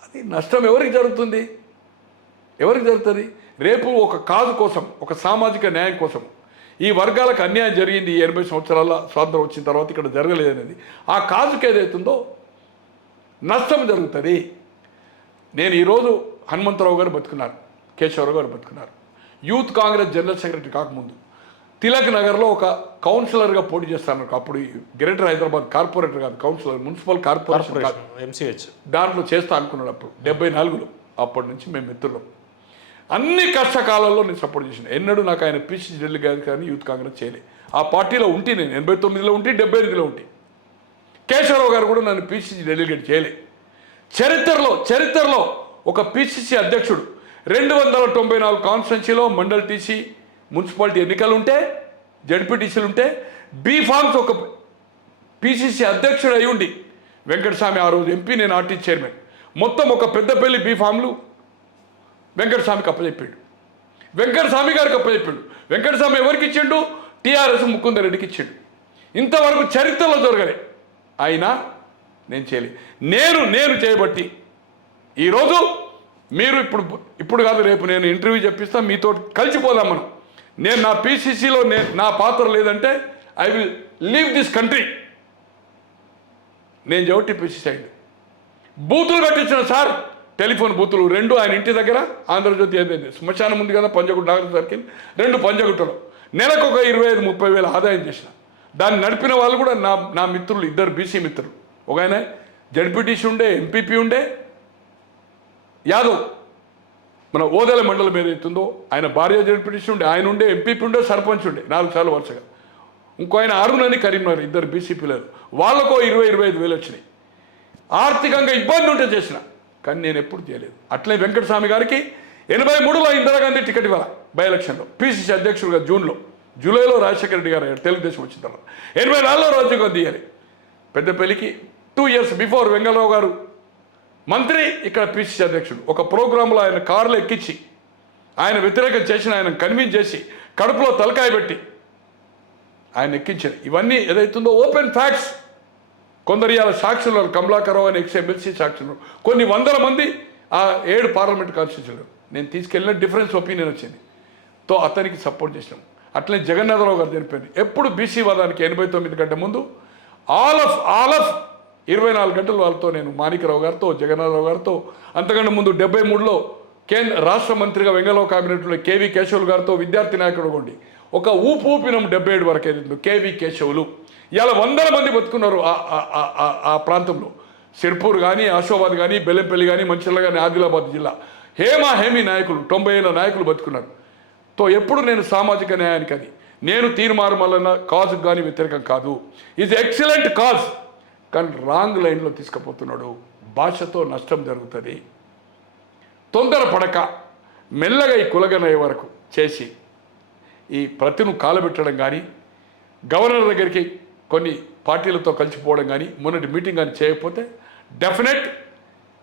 అది నష్టం ఎవరికి జరుగుతుంది? ఎవరికి జరుగుతుంది? రేపు ఒక కాజు కోసం, ఒక సామాజిక న్యాయం కోసం, ఈ వర్గాలకు అన్యాయం జరిగింది ఈ 80 సంవత్సరాల స్వాతంత్రం వచ్చిన తర్వాత ఇక్కడ జరగలేదనేది, ఆ కాజుకి ఏదైతుందో నష్టం జరుగుతుంది. నేను ఈరోజు హనుమంతరావు గారు బతుకున్నారు, కేశవరావు గారు బతుకున్నారు. యూత్ కాంగ్రెస్ జనరల్ సెక్రటరీ కాకముందు తిలక్ నగర్లో ఒక కౌన్సిలర్గా పోటీ చేస్తాను. అప్పుడు గ్రేటర్ హైదరాబాద్ కార్పొరేటర్ కాదు, కౌన్సిలర్, మున్సిపల్ కార్పొరేషన్ ఎంసీహెచ్ దాంట్లో చేస్తా అనుకున్నాడు అప్పుడు 74లో. అప్పటి నుంచి మేము మిత్రులం. అన్ని కష్టకాలంలో నేను సపోర్ట్ చేసిన. ఎన్నడూ నాకు ఆయన పిసిసి ఢిల్లీ గారు కానీ యూత్ కాంగ్రెస్ చేయలే. ఆ పార్టీలో ఉంటే నేను 89లో ఉంటే, 78లో ఉంటే. కేశవరావు గారు కూడా నన్ను పిసిసి డెలిగేట్ చేయలే. చరిత్రలో ఒక పిసిసి అధ్యక్షుడు 294 కాన్స్టిట్యున్సీలో మండల్ టీసీ, మున్సిపాలిటీ ఎన్నికలు ఉంటే, జడ్పీటీసీలు ఉంటే, బీఫామ్స్ ఒక పిసిసి అధ్యక్షుడు అయి ఉండి, వెంకటస్వామి ఆ రోజు ఎంపీ, నేను ఆర్టీ చైర్మన్, మొత్తం ఒక పెద్దపల్లి బీఫామ్లు వెంకటస్వామికి అప్పచెప్పాడు. వెంకటస్వామి గారికి అప్పచెప్పాడు. వెంకటస్వామి ఎవరికి ఇచ్చిండు? టీఆర్ఎస్ ముకుందర్ రెడ్డికి ఇచ్చిండు. ఇంతవరకు చరిత్రలో జరగలే. అయినా నేను చేయలేదు. నేను చేయబట్టి ఈరోజు మీరు ఇప్పుడు కాదు, రేపు నేను ఇంటర్వ్యూ చెప్పిస్తా, మీతో కలిసిపోదాం మనం. నేను నా పిసిసిలో నా పాత్ర లేదంటే I will leave this country. నేను చెవిటి పిసిసి అయింది. బూతులు కట్టించిన సార్, టెలిఫోన్ బూతులు 2 ఆయన ఇంటి దగ్గర, ఆంధ్రజ్యోతి ఏదైంది శ్మశానం ఉంది కదా పంజగుట్ట, డాక్టర్ సర్కిల్ 2 పంజగుట్టలో నెలకు ఒక 25-30 వేల ఆదాయం చేసిన. దాన్ని నడిపిన వాళ్ళు కూడా నా మిత్రులు, 2 బీసీ మిత్రులు. ఒక ఆయన జడ్పీటీసీ ఉండే, ఎంపీపీ ఉండే, యాదవ్ మన ఓదెల మండలం ఏదైతుందో ఆయన భార్య జడ్పీటీసీ ఉండే, ఆయన ఉండే, ఎంపీపీ ఉండే, సర్పంచ్ ఉండే 4 సార్లు వరుసగా. ఇంకో ఆయన అరుణ్ కరీంనగర్, 2 బీసీ పిల్లలు, వాళ్ళకో 20-25 వేలు వచ్చినాయి. ఆర్థికంగా ఇబ్బంది ఉంటే చేసిన, కానీ నేను ఎప్పుడు చేయలేదు. అట్లే వెంకటస్వామి గారికి 83లో ఇందిరాగాంధీ టికెట్ ఇవ్వాలి బై ఎలక్షన్లో, పిసిసి అధ్యక్షుడుగా జూలైలో రాజశేఖర రెడ్డి గారు తెలుగుదేశం వచ్చిన తర్వాత. 84లో రాజీవ్ గాంధీ ఇయ్యాలి. పెద్దపల్లికి 2 ఇయర్స్ బిఫోర్ వెంగళరావు గారు మంత్రి, ఇక్కడ పిసిసి అధ్యక్షుడు. ఒక ప్రోగ్రాంలో ఆయన కారులో ఎక్కించి ఆయన వ్యతిరేకం చేసిన, ఆయన కన్విన్స్ చేసి కడుపులో తలకాయ పెట్టి ఆయన ఎక్కించారు. ఇవన్నీ ఏదైతుందో ఓపెన్ ఫ్యాక్ట్స్. కొందరు ఇవాళ సాక్షులు, కమలాకరావు అని ఎమ్మెల్సీ సాక్షులు, కొన్ని వందల మంది ఆ 7 పార్లమెంట్ కాన్స్టిట్యూన్సీలు నేను తీసుకెళ్ళిన డిఫరెన్స్ ఒపీనియన్ వచ్చింది. తో అతనికి సపోర్ట్ చేసినాం. అట్లనే జగన్నాథరావు గారు చనిపోయింది. ఎప్పుడు బీసీ వాదానికి 89 గంటల ముందు ఆల్ ఆఫ్ 24 గంటలు వాళ్ళతో, నేను మాణిక్యరావు గారితో, జగన్నాథరావు గారితో, అంతకంటే ముందు 73లో రాష్ట్ర మంత్రిగా వెంగళరావు క్యాబినెట్లో కేవీ కేశవులు గారితో, విద్యార్థి నాయకుడు ఉండి ఒక ఊపినాం 77 వరకు ఏదైందో కేవీ కేశవులు. ఇలా వందల మంది బతుకున్నారు ఆ ప్రాంతంలో. సిర్పూర్ కానీ, ఆశోబాద్ కానీ, బెల్లంపల్లి కానీ, మంచిర్యాల కానీ, ఆదిలాబాద్ జిల్లా హేమీ నాయకులు, 90 ఏళ్ళ నాయకులు బతుకున్నారు. తో ఎప్పుడు నేను సామాజిక న్యాయానికి, అది నేను తీర్మానం వలన కాజుకు కానీ వ్యతిరేకం కాదు. ఇది ఎక్సలెంట్ కాజ్, కానీ రాంగ్ లైన్లో తీసుకుపోతున్నాడు. భాషతో నష్టం జరుగుతుంది. తొందరపడక మెల్లగా ఈ కులగనయ్యే వరకు చేసి ఈ ప్రతిను కాలబెట్టడం కానీ, గవర్నర్ దగ్గరికి కొన్ని పార్టీలతో కలిసిపోవడం కానీ, మొన్నటి మీటింగ్ కానీ చేయకపోతే డెఫినెట్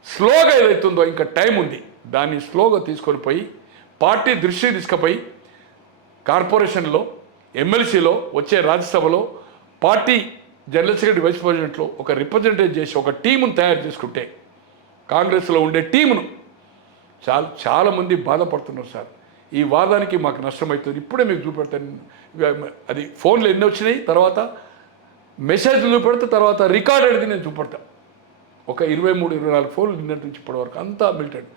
స్లోగా ఏదైతుందో, ఇంకా టైం ఉంది, దాన్ని స్లోగా తీసుకొని పోయి పార్టీ దృష్టికి తీసుకుపోయి కార్పొరేషన్లో, ఎమ్మెల్సీలో, వచ్చే రాజ్యసభలో పార్టీ జనరల్ సెక్రటరీ, వైస్ ప్రెసిడెంట్లో ఒక రిప్రజెంటేటివ్ చేసి ఒక టీమును తయారు చేసుకుంటే, కాంగ్రెస్లో ఉండే టీమును చాలామంది బాధపడుతున్నారు సార్. ఈ వాదానికి మాకు నష్టమవుతుంది. ఇప్పుడే మీకు చూపెడతాను. అది ఫోన్లో ఎన్ని వచ్చినాయి, తర్వాత మెసేజ్లు చూపెడితే, తర్వాత రికార్డెడ్ది నేను చూపెడతాను. ఒక 23-24 ఫోన్లు నిన్నటి నుంచి ఇప్పటి వరకు అంతా మిలిటెడ్.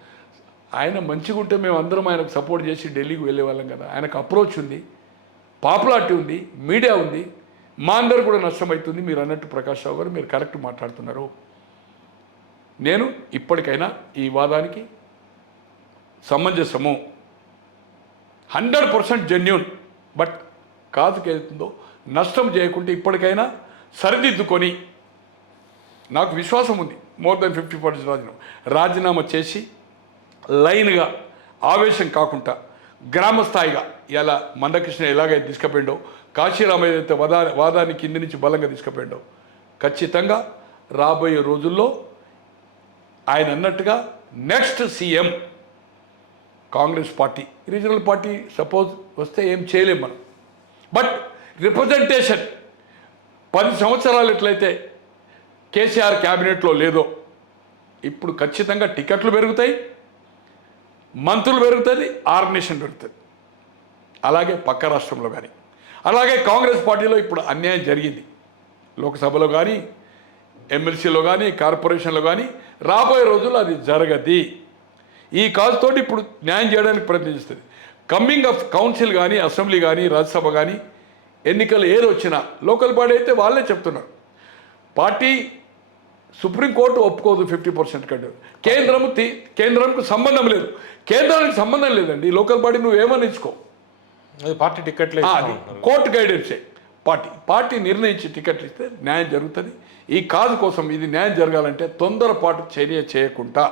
ఆయన మంచిగా ఉంటే మేము అందరం ఆయనకు సపోర్ట్ చేసి ఢిల్లీకి వెళ్ళే వాళ్ళం కదా. ఆయనకు అప్రోచ్ ఉంది, పాపులారిటీ ఉంది, మీడియా ఉంది. మా అందరు కూడా నష్టమవుతుంది. మీరు అన్నట్టు ప్రకాష్ రావు గారు, మీరు కరెక్ట్ మాట్లాడుతున్నారు. నేను ఇప్పటికైనా ఈ వాదానికి సమంజసము 100% జెన్యూన్. బట్ కాజుకి ఏదైతుందో నష్టం చేయకుంటే ఇప్పటికైనా సరిదిద్దుకొని, నాకు విశ్వాసం ఉంది మోర్ దెన్ 50% రాజీనామా చేసి లైన్గా ఆవేశం కాకుండా గ్రామ స్థాయిగా ఇలా మందకృష్ణ ఎలాగైతే తీసుకుపోయిండో, కాశీరామ ఏదైతే వాదాన్ని కింది నుంచి బలంగా తీసుకుపోయిండో, ఖచ్చితంగా రాబోయే రోజుల్లో ఆయన అన్నట్టుగా next CM Congress party. Regional party suppose వస్తే ఏం చేయలేం మనం. బట్ రిప్రజెంటేషన్ 10 సంవత్సరాలు ఎట్లయితే కేసీఆర్ క్యాబినెట్లో లేదో, ఇప్పుడు ఖచ్చితంగా టికెట్లు పెరుగుతాయి, మంత్రులు పెరుగుతుంది, ఆర్గనైజేషన్ పెరుగుతుంది. అలాగే పక్క రాష్ట్రంలో కానీ, అలాగే కాంగ్రెస్ పార్టీలో ఇప్పుడు అన్యాయం జరిగింది. లోక్సభలో కానీ, ఎమ్మెల్సీలో కానీ, కార్పొరేషన్లో కానీ రాబోయే రోజుల్లో అది జరగది. ఈ కాజుతోటి ఇప్పుడు న్యాయం చేయడానికి ప్రయత్నిస్తుంది. కమ్మింగ్ ఆఫ్ కౌన్సిల్ కానీ, అసెంబ్లీ కానీ, రాజ్యసభ కానీ ఎన్నికలు ఏది వచ్చినా లోకల్ బాడీ అయితే వాళ్ళే చెప్తున్నారు, పార్టీ సుప్రీంకోర్టు ఒప్పుకోదు 50% కంటే. కేంద్రంకు సంబంధం లేదు. కేంద్రానికి సంబంధం లేదండి. లోకల్ బాడీ నువ్వు ఏమని ఇచ్చుకో, అది పార్టీ టికెట్లే కోర్టు గైడెన్సే. పార్టీ నిర్ణయించి టికెట్లు ఇస్తే న్యాయం జరుగుతుంది. ఈ కాజు కోసం ఇది న్యాయం జరగాలంటే తొందరపాటు చర్య చేయకుండా,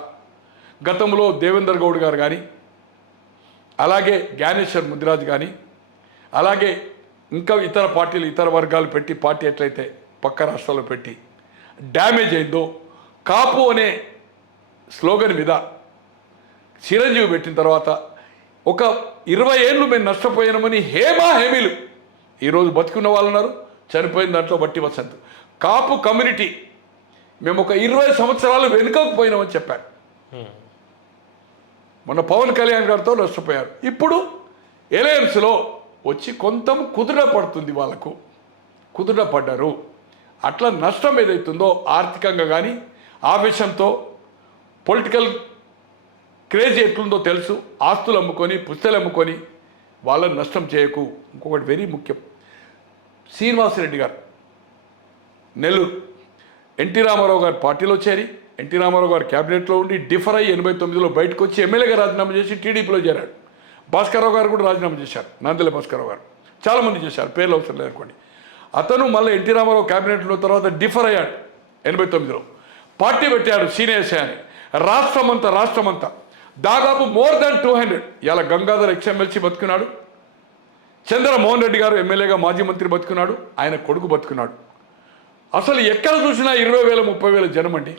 గతంలో దేవేందర్ గౌడ్ గారు కానీ, అలాగే జ్ఞానేశ్వర్ ముదిరాజ్ కానీ, అలాగే ఇంకా ఇతర పార్టీలు ఇతర వర్గాలు పెట్టి పార్టీ ఎట్లయితే పక్క రాష్ట్రాల్లో పెట్టి డ్యామేజ్ అయిందో, కాపు అనే స్లోగన్ మీద చిరంజీవి పెట్టిన తర్వాత ఒక 20 ఏళ్ళు మేము నష్టపోయామని హేమీలు ఈరోజు బతికున్న వాళ్ళు ఉన్నారు, చనిపోయిన దాంట్లో బట్టి వసంత్. కాపు కమ్యూనిటీ మేము ఒక 20 సంవత్సరాలు వెనుకకు పోయినామని చెప్పారు. మొన్న పవన్ కళ్యాణ్ గారితో నష్టపోయారు. ఇప్పుడు ఎలయన్స్లో వచ్చి కొంత కుదుట పడుతుంది, వాళ్ళకు కుదుట పడ్డారు. అట్లా నష్టం ఏదైతుందో ఆర్థికంగా కానీ, ఆవేశంతో పొలిటికల్ క్రేజ్ ఎట్లుందో తెలుసు, ఆస్తులు అమ్ముకొని పుస్తలు అమ్ముకొని వాళ్ళని నష్టం చేయకు. ఇంకొకటి వెరీ ముఖ్యం, శ్రీనివాసరెడ్డి గారు నెల్లూరు ఎన్టీ రామారావు గారు పార్టీలో చేరి, ఎన్టీ రామారావు గారు క్యాబినెట్లో ఉండి డిఫర్ అయ్యి 89లో బయటకు వచ్చి ఎమ్మెల్యేగా రాజీనామా చేసి టీడీపీలో చేరాడు. భాస్కర్రావు గారు కూడా రాజీనామా చేశారు, నందెల భాస్కర్రావు గారు. చాలామంది చేశారు, పేర్లు అవసరం లేదనుకోండి. అతను మళ్ళీ ఎన్టీ రామారావు క్యాబినెట్లో తర్వాత డిఫర్ అయ్యాడు. 89లో పార్టీ పెట్టాడు సీనియర్స్ అని. రాష్ట్రమంతా దాదాపు మోర్ దాన్ 200. ఇలా గంగాధర్ ఎక్స్ఎమ్మెల్సీ బతుకున్నాడు, చంద్రమోహన్ రెడ్డి గారు ఎమ్మెల్యేగా మాజీ మంత్రి బతుకున్నాడు, ఆయన కొడుకు బతుకున్నాడు. అసలు ఎక్కడ చూసినా 20,000 30,000 జనం అండి.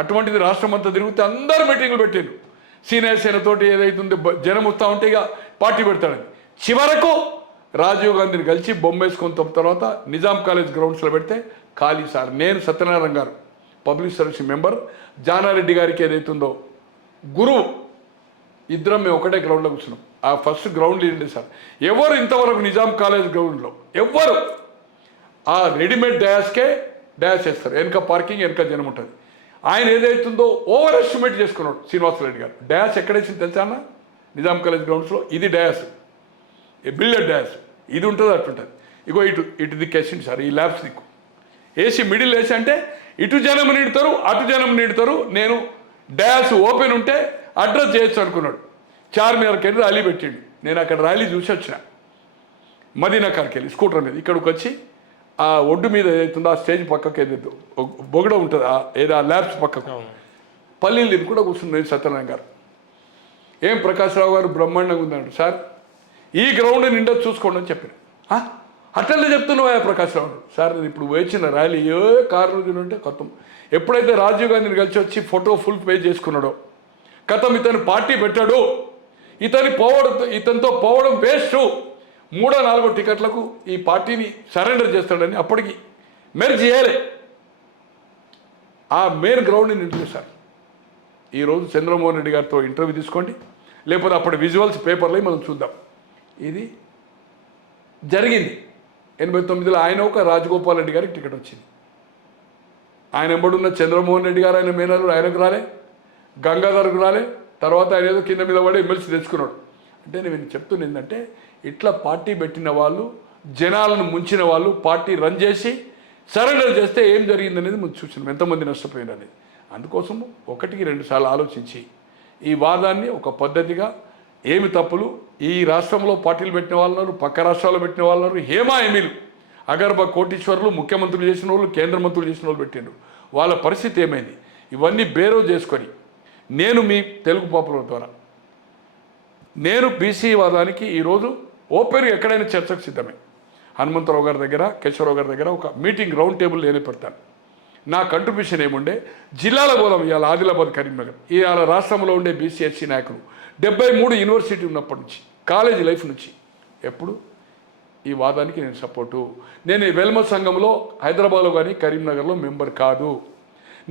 అటువంటిది రాష్ట్రమంతా తిరిగితే అందరూ మీటింగ్లు పెట్టారు. సీనియర్ సేనతోటి ఏదైతుందో జనం వస్తూ ఉంటే ఇక పార్టీ పెడతాడని. చివరకు రాజీవ్ గాంధీని కలిసి బొమ్మేసుకొని తర్వాత నిజాం కాలేజ్ గ్రౌండ్స్లో పెడితే ఖాళీ సార్. నేను సత్యనారాయణ గారు పబ్లిక్ సర్వీస్ మెంబర్, జానారెడ్డి గారికి ఏదైతుందో గురువు, ఇద్దరం మేము ఒకటే గ్రౌండ్లో కూర్చున్నాం. ఆ ఫస్ట్ గ్రౌండ్ ఏంటి సార్, ఎవరు ఇంతవరకు నిజాం కాలేజ్ గ్రౌండ్లో ఎవ్వరు ఆ రెడీమేడ్ డయాస్ వేస్తారు, వెనక పార్కింగ్ వెనక జనం ఉంటుంది. ఆయన ఏదైతుందో ఓవర్ ఎస్టిమేట్ చేసుకున్నాడు శ్రీనివాసరెడ్డి గారు. డయాస్ ఎక్కడేసింది తెలుసా అన్న, నిజాం కాలేజ్ గ్రౌండ్స్లో. ఇది డయాస్, బిల్డెడ్ డయాస్, ఇది ఉంటుంది అట్లుంటుంది. ఇగో ఇటు దిక్కేసింది సార్, ఈ ల్యాబ్స్ దిక్కు వేసి మిడిల్ వేసి అంటే ఇటు జనం నీడుతారు అటు జనం నీడుతారు. నేను డయాస్ ఓపెన్ ఉంటే అడ్రస్ చేయొచ్చు అనుకున్నాడు. చార్మినార్కి వెళ్ళి ర్యాలీ పెట్టిండు. నేను అక్కడ ర్యాలీ చూసి వచ్చిన, మదీనాకార్కి వెళ్ళి స్కూటర్ మీద ఇక్కడికి వచ్చి ఆ ఒడ్డు మీద ఏదైతుందో ఆ స్టేజ్ పక్కకి ఏదైతే బొగడ ఉంటుంది, ఏదో ఆ ల్యాబ్స్ పక్కకు పల్లీలు కూడా కూర్చున్నాను నేను, సత్యనారాయణ గారు. ఏం ప్రకాష్ రావు గారు బ్రహ్మాండంగా ఉందన్నాడు. సార్ ఈ గ్రౌండ్ నిండా చూసుకోండి అని చెప్పిన. అట్లనే చెప్తున్నావా ప్రకాష్ రావు? సార్ నేను ఇప్పుడు వేచిన ర్యాలీ ఏ కారు ఉంటే కథం. ఎప్పుడైతే రాజీవ్ గాంధీని కలిసి వచ్చి ఫోటో ఫుల్ పే చేసుకున్నాడో కథం, ఇతను పార్టీ పెట్టాడు, ఇతనితో పోవడం వేస్ట్, 3-4 టికెట్లకు ఈ పార్టీని సరెండర్ చేస్తాడని అప్పటికి మెర్జ్ చేయాలి. ఆ మెయిన్ గ్రౌండ్ని నింటుంది సార్. ఈరోజు చంద్రమోహన్ రెడ్డి గారితో ఇంటర్వ్యూ తీసుకోండి, లేకపోతే అప్పటి విజువల్స్ పేపర్లో మనం చూద్దాం. ఇది జరిగింది. 89లో ఆయన ఒక రాజగోపాల్ రెడ్డి గారికి టికెట్ వచ్చింది. ఆయన ఎంబడున్న చంద్రమోహన్ రెడ్డి గారు ఆయన మేనల్లుడు, ఆయనకు రాలే, గంగాధర్కు రాలే. తర్వాత ఆయన ఏదో కింద మీద పడి ఎమ్మెల్సీ తెచ్చుకున్నాడు. అంటే నేను చెప్తున్నా ఏంటంటే, ఇట్లా పార్టీ పెట్టిన వాళ్ళు, జనాలను ముంచిన వాళ్ళు పార్టీ రన్ చేసి సరెండర్ చేస్తే ఏం జరిగిందనేది మనం చూసినాం, ఎంతమంది నష్టపోయినది. అందుకోసం ఒకటికి రెండు సార్లు ఆలోచించి ఈ వాదాన్ని ఒక పద్ధతిగా ఏమి తప్పులు ఈ రాష్ట్రంలో పార్టీలు పెట్టిన వాళ్ళు పక్క రాష్ట్రాల్లో పెట్టిన వాళ్ళు హేమా ఎమీలు అగర్భ కోటీశ్వరులు ముఖ్యమంత్రులు చేసిన వాళ్ళు కేంద్ర మంత్రులు చేసిన వాళ్ళు పెట్టిండ్రు వాళ్ళ పరిస్థితి ఏమైంది ఇవన్నీ బేరో చేసుకొని నేను మీ తెలుగు పాపులర్ ద్వారా నేను బీసీ వాదానికి ఈరోజు ఓపెన్గా ఎక్కడైనా చర్చకు సిద్ధమే హనుమంతరావు గారి దగ్గర కేశవరావు గారి దగ్గర ఒక మీటింగ్ రౌండ్ టేబుల్ నేనే పెడతాను నా కంట్రిబ్యూషన్ ఏముండే జిల్లాల పోదాం ఇవాళ ఆదిలాబాద్ కరీంనగర్ ఇవాళ రాష్ట్రంలో ఉండే బీసీ ఎస్సీ నాయకులు 73 యూనివర్సిటీ ఉన్నప్పటి నుంచి కాలేజీ లైఫ్ నుంచి ఎప్పుడు ఈ వాదానికి నేను సపోర్టు నేను ఈ వెల్మ సంఘంలో హైదరాబాద్లో కానీ కరీంనగర్లో మెంబర్ కాదు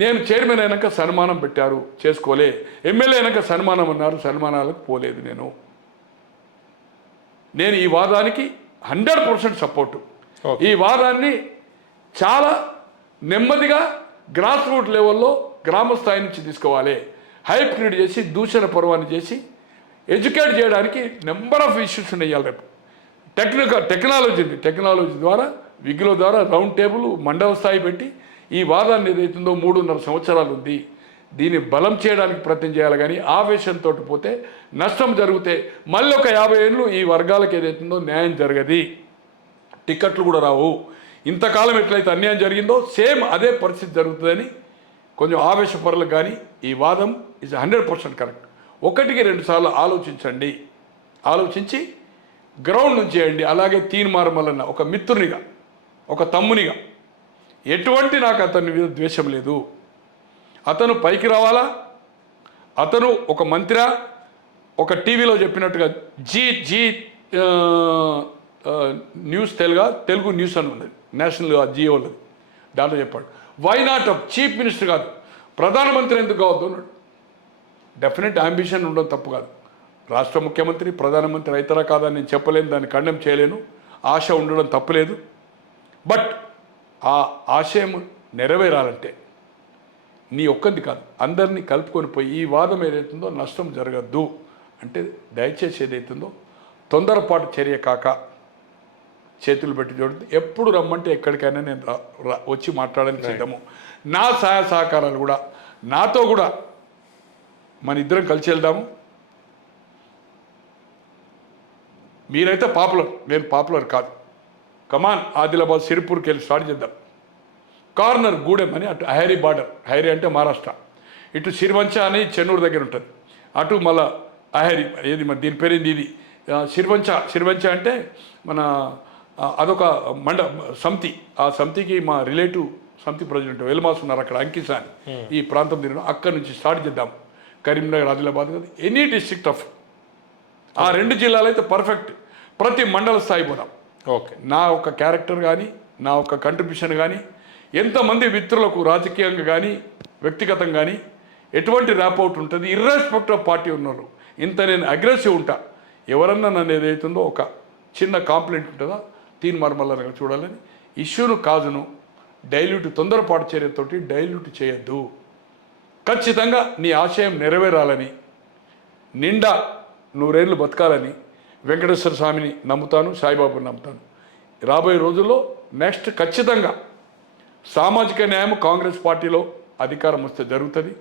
నేను చైర్మన్ అయినాక సన్మానం పెట్టారు చేసుకోలే ఎమ్మెల్యే అయినాక సన్మానం అన్నారు సన్మానాలకు పోలేదు నేను ఈ వాదానికి 100% సపోర్టు ఈ వాదాన్ని చాలా నెమ్మదిగా గ్రాస్ రూట్ లెవెల్లో గ్రామ స్థాయి నుంచి తీసుకోవాలి హైప్ క్రియేట్ చేసి దూషణ పర్వాన్ని చేసి ఎడ్యుకేట్ చేయడానికి నెంబర్ ఆఫ్ ఇష్యూస్ ఉన్నాయి రేపు టెక్నాలజీ ద్వారా విగ్గుల ద్వారా రౌండ్ టేబుల్ మండల స్థాయి పెట్టి ఈ వాదాన్ని ఏదైతుందో 3.5 సంవత్సరాలు ఉంది దీన్ని బలం చేయడానికి ప్రయత్నం చేయాలి కానీ ఆవేశంతో పోతే నష్టం జరిగితే మళ్ళీ ఒక 50 ఏళ్ళు ఈ వర్గాలకు ఏదైతుందో న్యాయం జరగది టికెట్లు కూడా రావు ఇంతకాలం ఎట్లయితే అన్యాయం జరిగిందో సేమ్ అదే పరిస్థితి జరుగుతుందని కొంచెం ఆవేశపరులకు కానీ ఈ వాదం ఇస్ 100% కరెక్ట్ ఒకటికి రెండు సార్లు ఆలోచించండి ఆలోచించి గ్రౌండ్ నుంచి చేయండి అలాగే తీన్మార్ మల్లన్న ఒక మిత్రునిగా ఒక తమ్మునిగా ఎటువంటి నాకు అతని మీద ద్వేషం లేదు అతను పైకి రావాలా అతను ఒక మంత్రి ఒక టీవీలో చెప్పినట్టుగా న్యూస్ తెలుగు న్యూస్ అని ఉన్నది నేషనల్ జియోలది దాంట్లో చెప్పాడు వై నాట్ చీఫ్ మినిస్టర్ కాదు ప్రధానమంత్రి ఎందుకు కావద్దు అన్నాడు డెఫినెట్ అంబిషన్ ఉండడం తప్పు కాదు రాష్ట్ర ముఖ్యమంత్రి ప్రధానమంత్రి అవుతారా కాదని నేను చెప్పలేను దాన్ని ఖండం చేయలేను ఆశ ఉండడం తప్పులేదు బట్ ఆ ఆశయం నెరవేరాలంటే నీ ఒక్కది కాదు అందరినీ కలుపుకొని పోయి ఈ వాదం ఏదైతుందో నష్టం జరగద్దు అంటే దయచేసి ఏదైతుందో తొందరపాటు చర్య కాక చేతులు పెట్టి చూడండి ఎప్పుడు రమ్మంటే ఎక్కడికైనా నేను వచ్చి మాట్లాడడానికి సిద్ధము నా సహాయ సహకారాలు కూడా నాతో కూడా మన ఇద్దరం కలిసి వెళ్దాము మీరైతే పాపులర్ నేను పాపులర్ కాదు కమాన్ ఆదిలాబాద్ సిరిపూర్కి వెళ్ళి స్టార్ట్ చేద్దాం కార్నర్ గూడెం అని అటు హైరీ బార్డర్ హైరీ అంటే మహారాష్ట్ర ఇటు సిరివంచ అని చెన్నూరు దగ్గర ఉంటుంది అటు మళ్ళా అహైరీ ఏది మరి దీని పేరేంది ఇది సిరివంచ అంటే మన అదొక సమితి ఆ సమితికి మా రిలేటివ్ సమితి ప్రెసిడెంట్ వెల్మాస్ ఉన్నారు అక్కడ అంకిసా అని ఈ ప్రాంతం తిరిగిన అక్కడి నుంచి స్టార్ట్ చేద్దాం కరీంనగర్ ఆదిలాబాద్ కాదు ఎనీ డిస్ట్రిక్ట్ ఆఫ్ ఆ 2 జిల్లాలు అయితే పర్ఫెక్ట్ ప్రతి మండల స్థాయి పోదాం ఓకే నా ఒక క్యారెక్టర్ కానీ నా ఒక కంట్రిబ్యూషన్ కానీ ఎంతమంది మిత్రులకు రాజకీయంగా కానీ వ్యక్తిగతంగా కానీ ఎటువంటి ర్యాపౌట్ ఉంటుంది ఇర్రెస్పెక్ట్ ఆఫ్ పార్టీ ఉన్నారు ఇంత నేను అగ్రెసివ్ ఉంటా ఎవరన్నా నన్ను ఏదైతుందో ఒక చిన్న కాంప్లైంట్ ఉంటుందా తీన్మార్ మల్లన్న చూడాలని ఇష్యూను కాజును డైల్యూట్ తొందరపాటు చర్యతోటి డైల్యూట్ చేయొద్దు ఖచ్చితంగా నీ ఆశయం నెరవేరాలని నిండా 100 ఏళ్ళు బతకాలని వెంకటేశ్వర స్వామిని నమ్ముతాను సాయిబాబాని నమ్ముతాను రాబోయే రోజుల్లో నెక్స్ట్ ఖచ్చితంగా సామాజిక న్యాయం కాంగ్రెస్ పార్టీలో అధికారం వస్తే జరుగుతుంది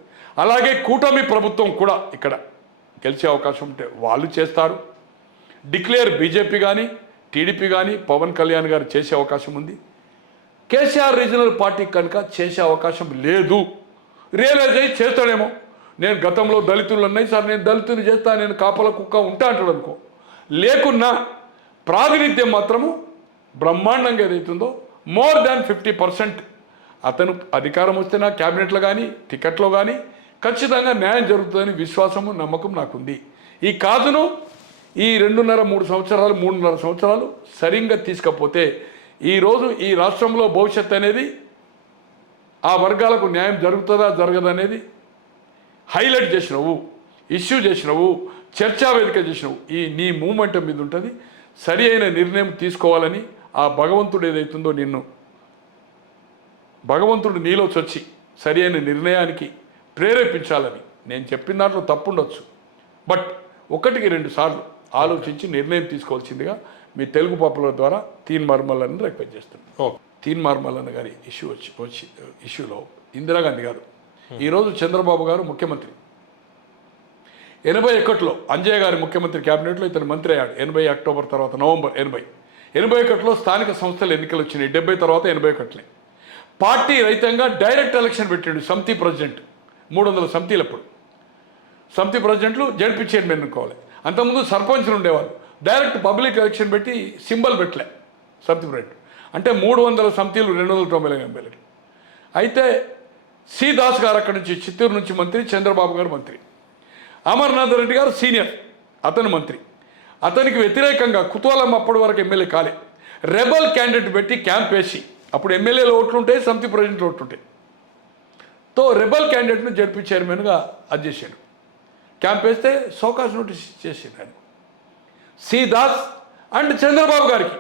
అలాగే కూటమి ప్రభుత్వం కూడా ఇక్కడ గెలిచే అవకాశం ఉంటే వాళ్ళు చేస్తారు డిక్లేర్ బీజేపీ కానీ టీడీపీ కానీ పవన్ కళ్యాణ్ గారు చేసే అవకాశం ఉంది కేసీఆర్ రీజనల్ పార్టీ కనుక చేసే అవకాశం లేదు రియలైజ్ అయ్యి చేస్తాడేమో నేను గతంలో దళితులు ఉన్నాయి సార్ నేను దళితుని చేస్తా నేను కాపల కుక్క ఉంటా అంటాడు అనుకో లేకున్నా ప్రాతినిధ్యం మాత్రము బ్రహ్మాండంగా ఏదైతుందో మోర్ దాన్ 50% అతను అధికారం వస్తే నా క్యాబినెట్లో కానీ టికెట్లో కానీ ఖచ్చితంగా న్యాయం జరుగుతుందని విశ్వాసము నమ్మకం నాకుంది ఈ కాజును ఈ 2.5-3 సంవత్సరాలు 3.5 సంవత్సరాలు సరిగ్గా తీసుకపోతే ఈరోజు ఈ రాష్ట్రంలో భవిష్యత్తు అనేది ఆ వర్గాలకు న్యాయం జరుగుతుందా జరగదనేది హైలైట్ చేసినవు ఇష్యూ చేసినవు చర్చా వేదిక చేసినవు ఈ నీ మూమెంట్ మీద ఉంటుంది సరి అయిన నిర్ణయం తీసుకోవాలని ఆ భగవంతుడు ఏదైతుందో భగవంతుడు నీలో చొచ్చి సరి అయిన నిర్ణయానికి ప్రేరేపించాలని నేను చెప్పిన దాంట్లో తప్పుండొచ్చు బట్ 1-2 సార్లు ఆలోచించి నిర్ణయం తీసుకోవాల్సిందిగా మీ తెలుగు పాపులర్ ద్వారా తీన్మార్ మల్లన్న రిక్వెస్ట్ చేస్తున్నాను తీన్మార్ మల్లన్న గారి ఇష్యూలో ఇందిరాగాంధీ గారు ఈరోజు చంద్రబాబు గారు ముఖ్యమంత్రి. 81లో అంజయ్య గారి ముఖ్యమంత్రి క్యాబినెట్లో ఇతను మంత్రి అయ్యాడు. 80 అక్టోబర్ తర్వాత నవంబర్ 81లో స్థానిక సంస్థల ఎన్నికలు వచ్చినాయి. 70 తర్వాత 81 పార్టీ రహితంగా డైరెక్ట్ ఎలక్షన్ పెట్టాడు. సమితి ప్రెసిడెంట్ 300 సమితిలప్పుడు సమితి ప్రెసిడెంట్లు జడ్పీ చైర్మన్ ఎన్నుకోవాలి. అంతకుముందు సర్పంచ్లు ఉండేవాళ్ళు. డైరెక్ట్ పబ్లిక్ ఎలక్షన్ పెట్టి సింబల్ పెట్టలే సమితి ప్రెసిడెంట్. అంటే 300 సమితిలు 290 ఎమ్మెల్యేలు. అయితే సి దాస్ గారు అక్కడి నుంచి చిత్తూరు నుంచి మంత్రి, చంద్రబాబు గారు మంత్రి. అమర్నాథ్ రెడ్డి గారు సీనియర్, అతను మంత్రి. అతనికి వ్యతిరేకంగా కుతూహలం అప్పటి వరకు ఎమ్మెల్యే కాలే, రెబల్ క్యాండిడేట్ పెట్టి క్యాంప్ వేసి, అప్పుడు ఎమ్మెల్యేలు ఓట్లు ఉంటాయి, సమితి ప్రెసిడెంట్లు ఓట్లు ఉంటాయి. తో రెబల్ క్యాండిడేట్ను జడ్పీ చైర్మన్గా అది చేశాడు. క్యాంప్ వేస్తే షోకాజ్ నోటీస్ చేసిండు ఆయన. సి దాస్ అండ్ చంద్రబాబు గారికి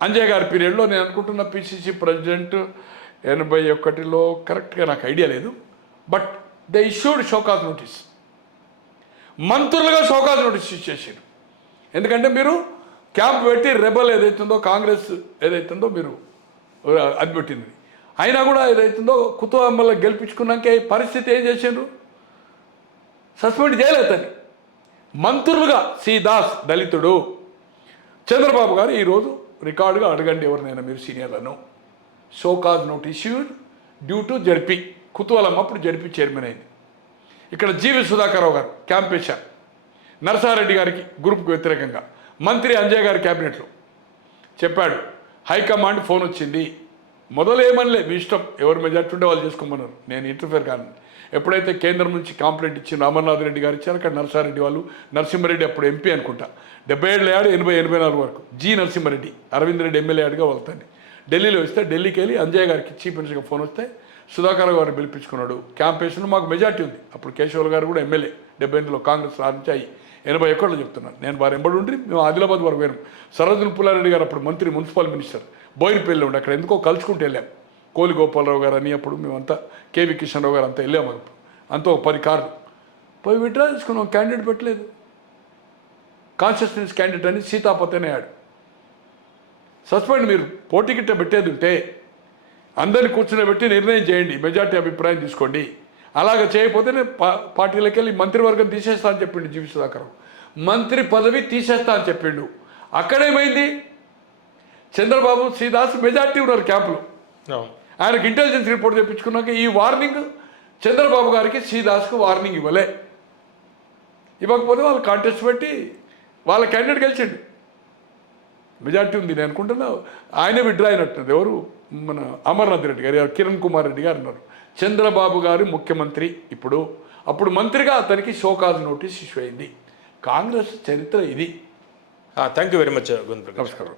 అంజయ్ గారి పీరియడ్లో, నేను అనుకుంటున్న పిసిసి ప్రెసిడెంట్ 81లో, కరెక్ట్గా నాకు ఐడియా లేదు, but they issued show cause notice. మంత్రులుగా షోకాజ్ నోటీస్ ఇచ్చేసారు. ఎందుకంటే మీరు క్యాంప్ పెట్టి రెబల్ ఏదైతుందో, కాంగ్రెస్ ఏదైతుందో మీరు అది పెట్టింది. అయినా కూడా ఏదైతుందో కుతూహలంలో గెలిపించుకున్నాక పరిస్థితి ఏం చేసిండ్రు, సస్పెండ్ చేయలేదని. మంత్రులుగా సి దాస్ దళితుడు, చంద్రబాబు గారు ఈరోజు రికార్డుగా అడగండి ఎవరినైనా మీరు సీనియర్లను. Show cause notice issued due to ZP. కుతూహలం అప్పుడు జడ్పీ చైర్మన్ అయింది. ఇక్కడ జీవి సుధాకర్రావు గారు క్యాంప్ వేశారు నరసారెడ్డి గారికి గ్రూప్కు వ్యతిరేకంగా. మంత్రి అంజయ్ గారి క్యాబినెట్లో చెప్పాడు, హైకమాండ్ ఫోన్ వచ్చింది, మొదలు ఏమనలే, మీ ఇష్టం, ఎవరు మెజార్టీ ఉంటే వాళ్ళు చేసుకోమన్నారు, నేను ఇంటర్ఫేర్ కాను. ఎప్పుడైతే కేంద్రం నుంచి కంప్లైంట్ ఇచ్చిన అమర్నాథ్ రెడ్డి గారు ఇచ్చారు, అక్కడ నరసారెడ్డి వాళ్ళు, నరసింహారెడ్డి అప్పుడు ఎంపీ అనుకుంటా, 77 ఏడు 80-84 వరకు జి నరసింహారెడ్డి, అరవింద్ రెడ్డి ఎమ్మెల్యే ఆడుగా వెళ్తాండి. ఢిల్లీలో వస్తే ఢిల్లీకి వెళ్ళి అంజయ్ గారికి చీఫ్ మినిస్టర్గా ఫోన్ వస్తే సుధాకర్ గారిని పిలిపించుకున్నాడు. క్యాంపెయిన్లో మాకు మెజార్టీ ఉంది. అప్పుడు కేశవులు గారు కూడా ఎమ్మెల్యే 78లో కాంగ్రెస్ సాధించాయి. 81లో చెప్తున్నాను నేను. వారు ఎంబడి ఉండి మేము ఆదిలాబాద్ వరకు పోయాం. సరోజిని పుల్లారెడ్డి గారు అప్పుడు మంత్రి, మున్సిపల్ మినిస్టర్, బోయినపల్లి ఉండి అక్కడ ఎందుకో కలుసుకుంటూ వెళ్ళాం. కోలి గోపాలరావు గారు అని, అప్పుడు మేమంతా కేవీ కిషన్ రావు గారు అంతా వెళ్ళాము. అంతా ఒక 10 కార్లు పోయి విడ్రా తీసుకున్నాం. క్యాండిడేట్ పెట్టలేదు, కాన్షియస్నెస్ క్యాండిడేట్ అని సీతాపతి అయ్యాడు. సస్పెండ్, మీరు పోటీ గిట్ట పెట్టేది ఉంటే అందరిని కూర్చుని నిర్ణయం చేయండి, మెజార్టీ అభిప్రాయం తీసుకోండి. అలాగ చేయకపోతే నేను పార్టీలోకి వెళ్ళి మంత్రివర్గం తీసేస్తా అని చెప్పిండు జీవి సుధాకర్. మంత్రి పదవి తీసేస్తా అని చెప్పిండు. అక్కడేమైంది, చంద్రబాబు శ్రీదాస్ మెజార్టీ ఉన్నారు క్యాంపులో. ఆయనకు ఇంటెలిజెన్స్ రిపోర్ట్ తెప్పించుకున్నాక ఈ వార్నింగ్ చంద్రబాబు గారికి శ్రీదాస్కు వార్నింగ్ ఇవ్వకపోతే వాళ్ళు కాంటెస్ట్ పెట్టి వాళ్ళ క్యాండిడేట్ గెలిచిండు. మెజార్టీ ఉంది నేను అనుకుంటున్నా. ఆయనే విడ్రా అయినట్టుంది. ఎవరు, మన అమర్నాథ్ రెడ్డి గారు, కిరణ్ కుమార్ రెడ్డి గారు అన్నారు. చంద్రబాబు గారు ముఖ్యమంత్రి ఇప్పుడు, అప్పుడు మంత్రిగా అతనికి షోకాజ్ నోటీస్ ఇష్యూ అయింది. కాంగ్రెస్ చరిత్ర ఇది. Thank you very much. నమస్కారం.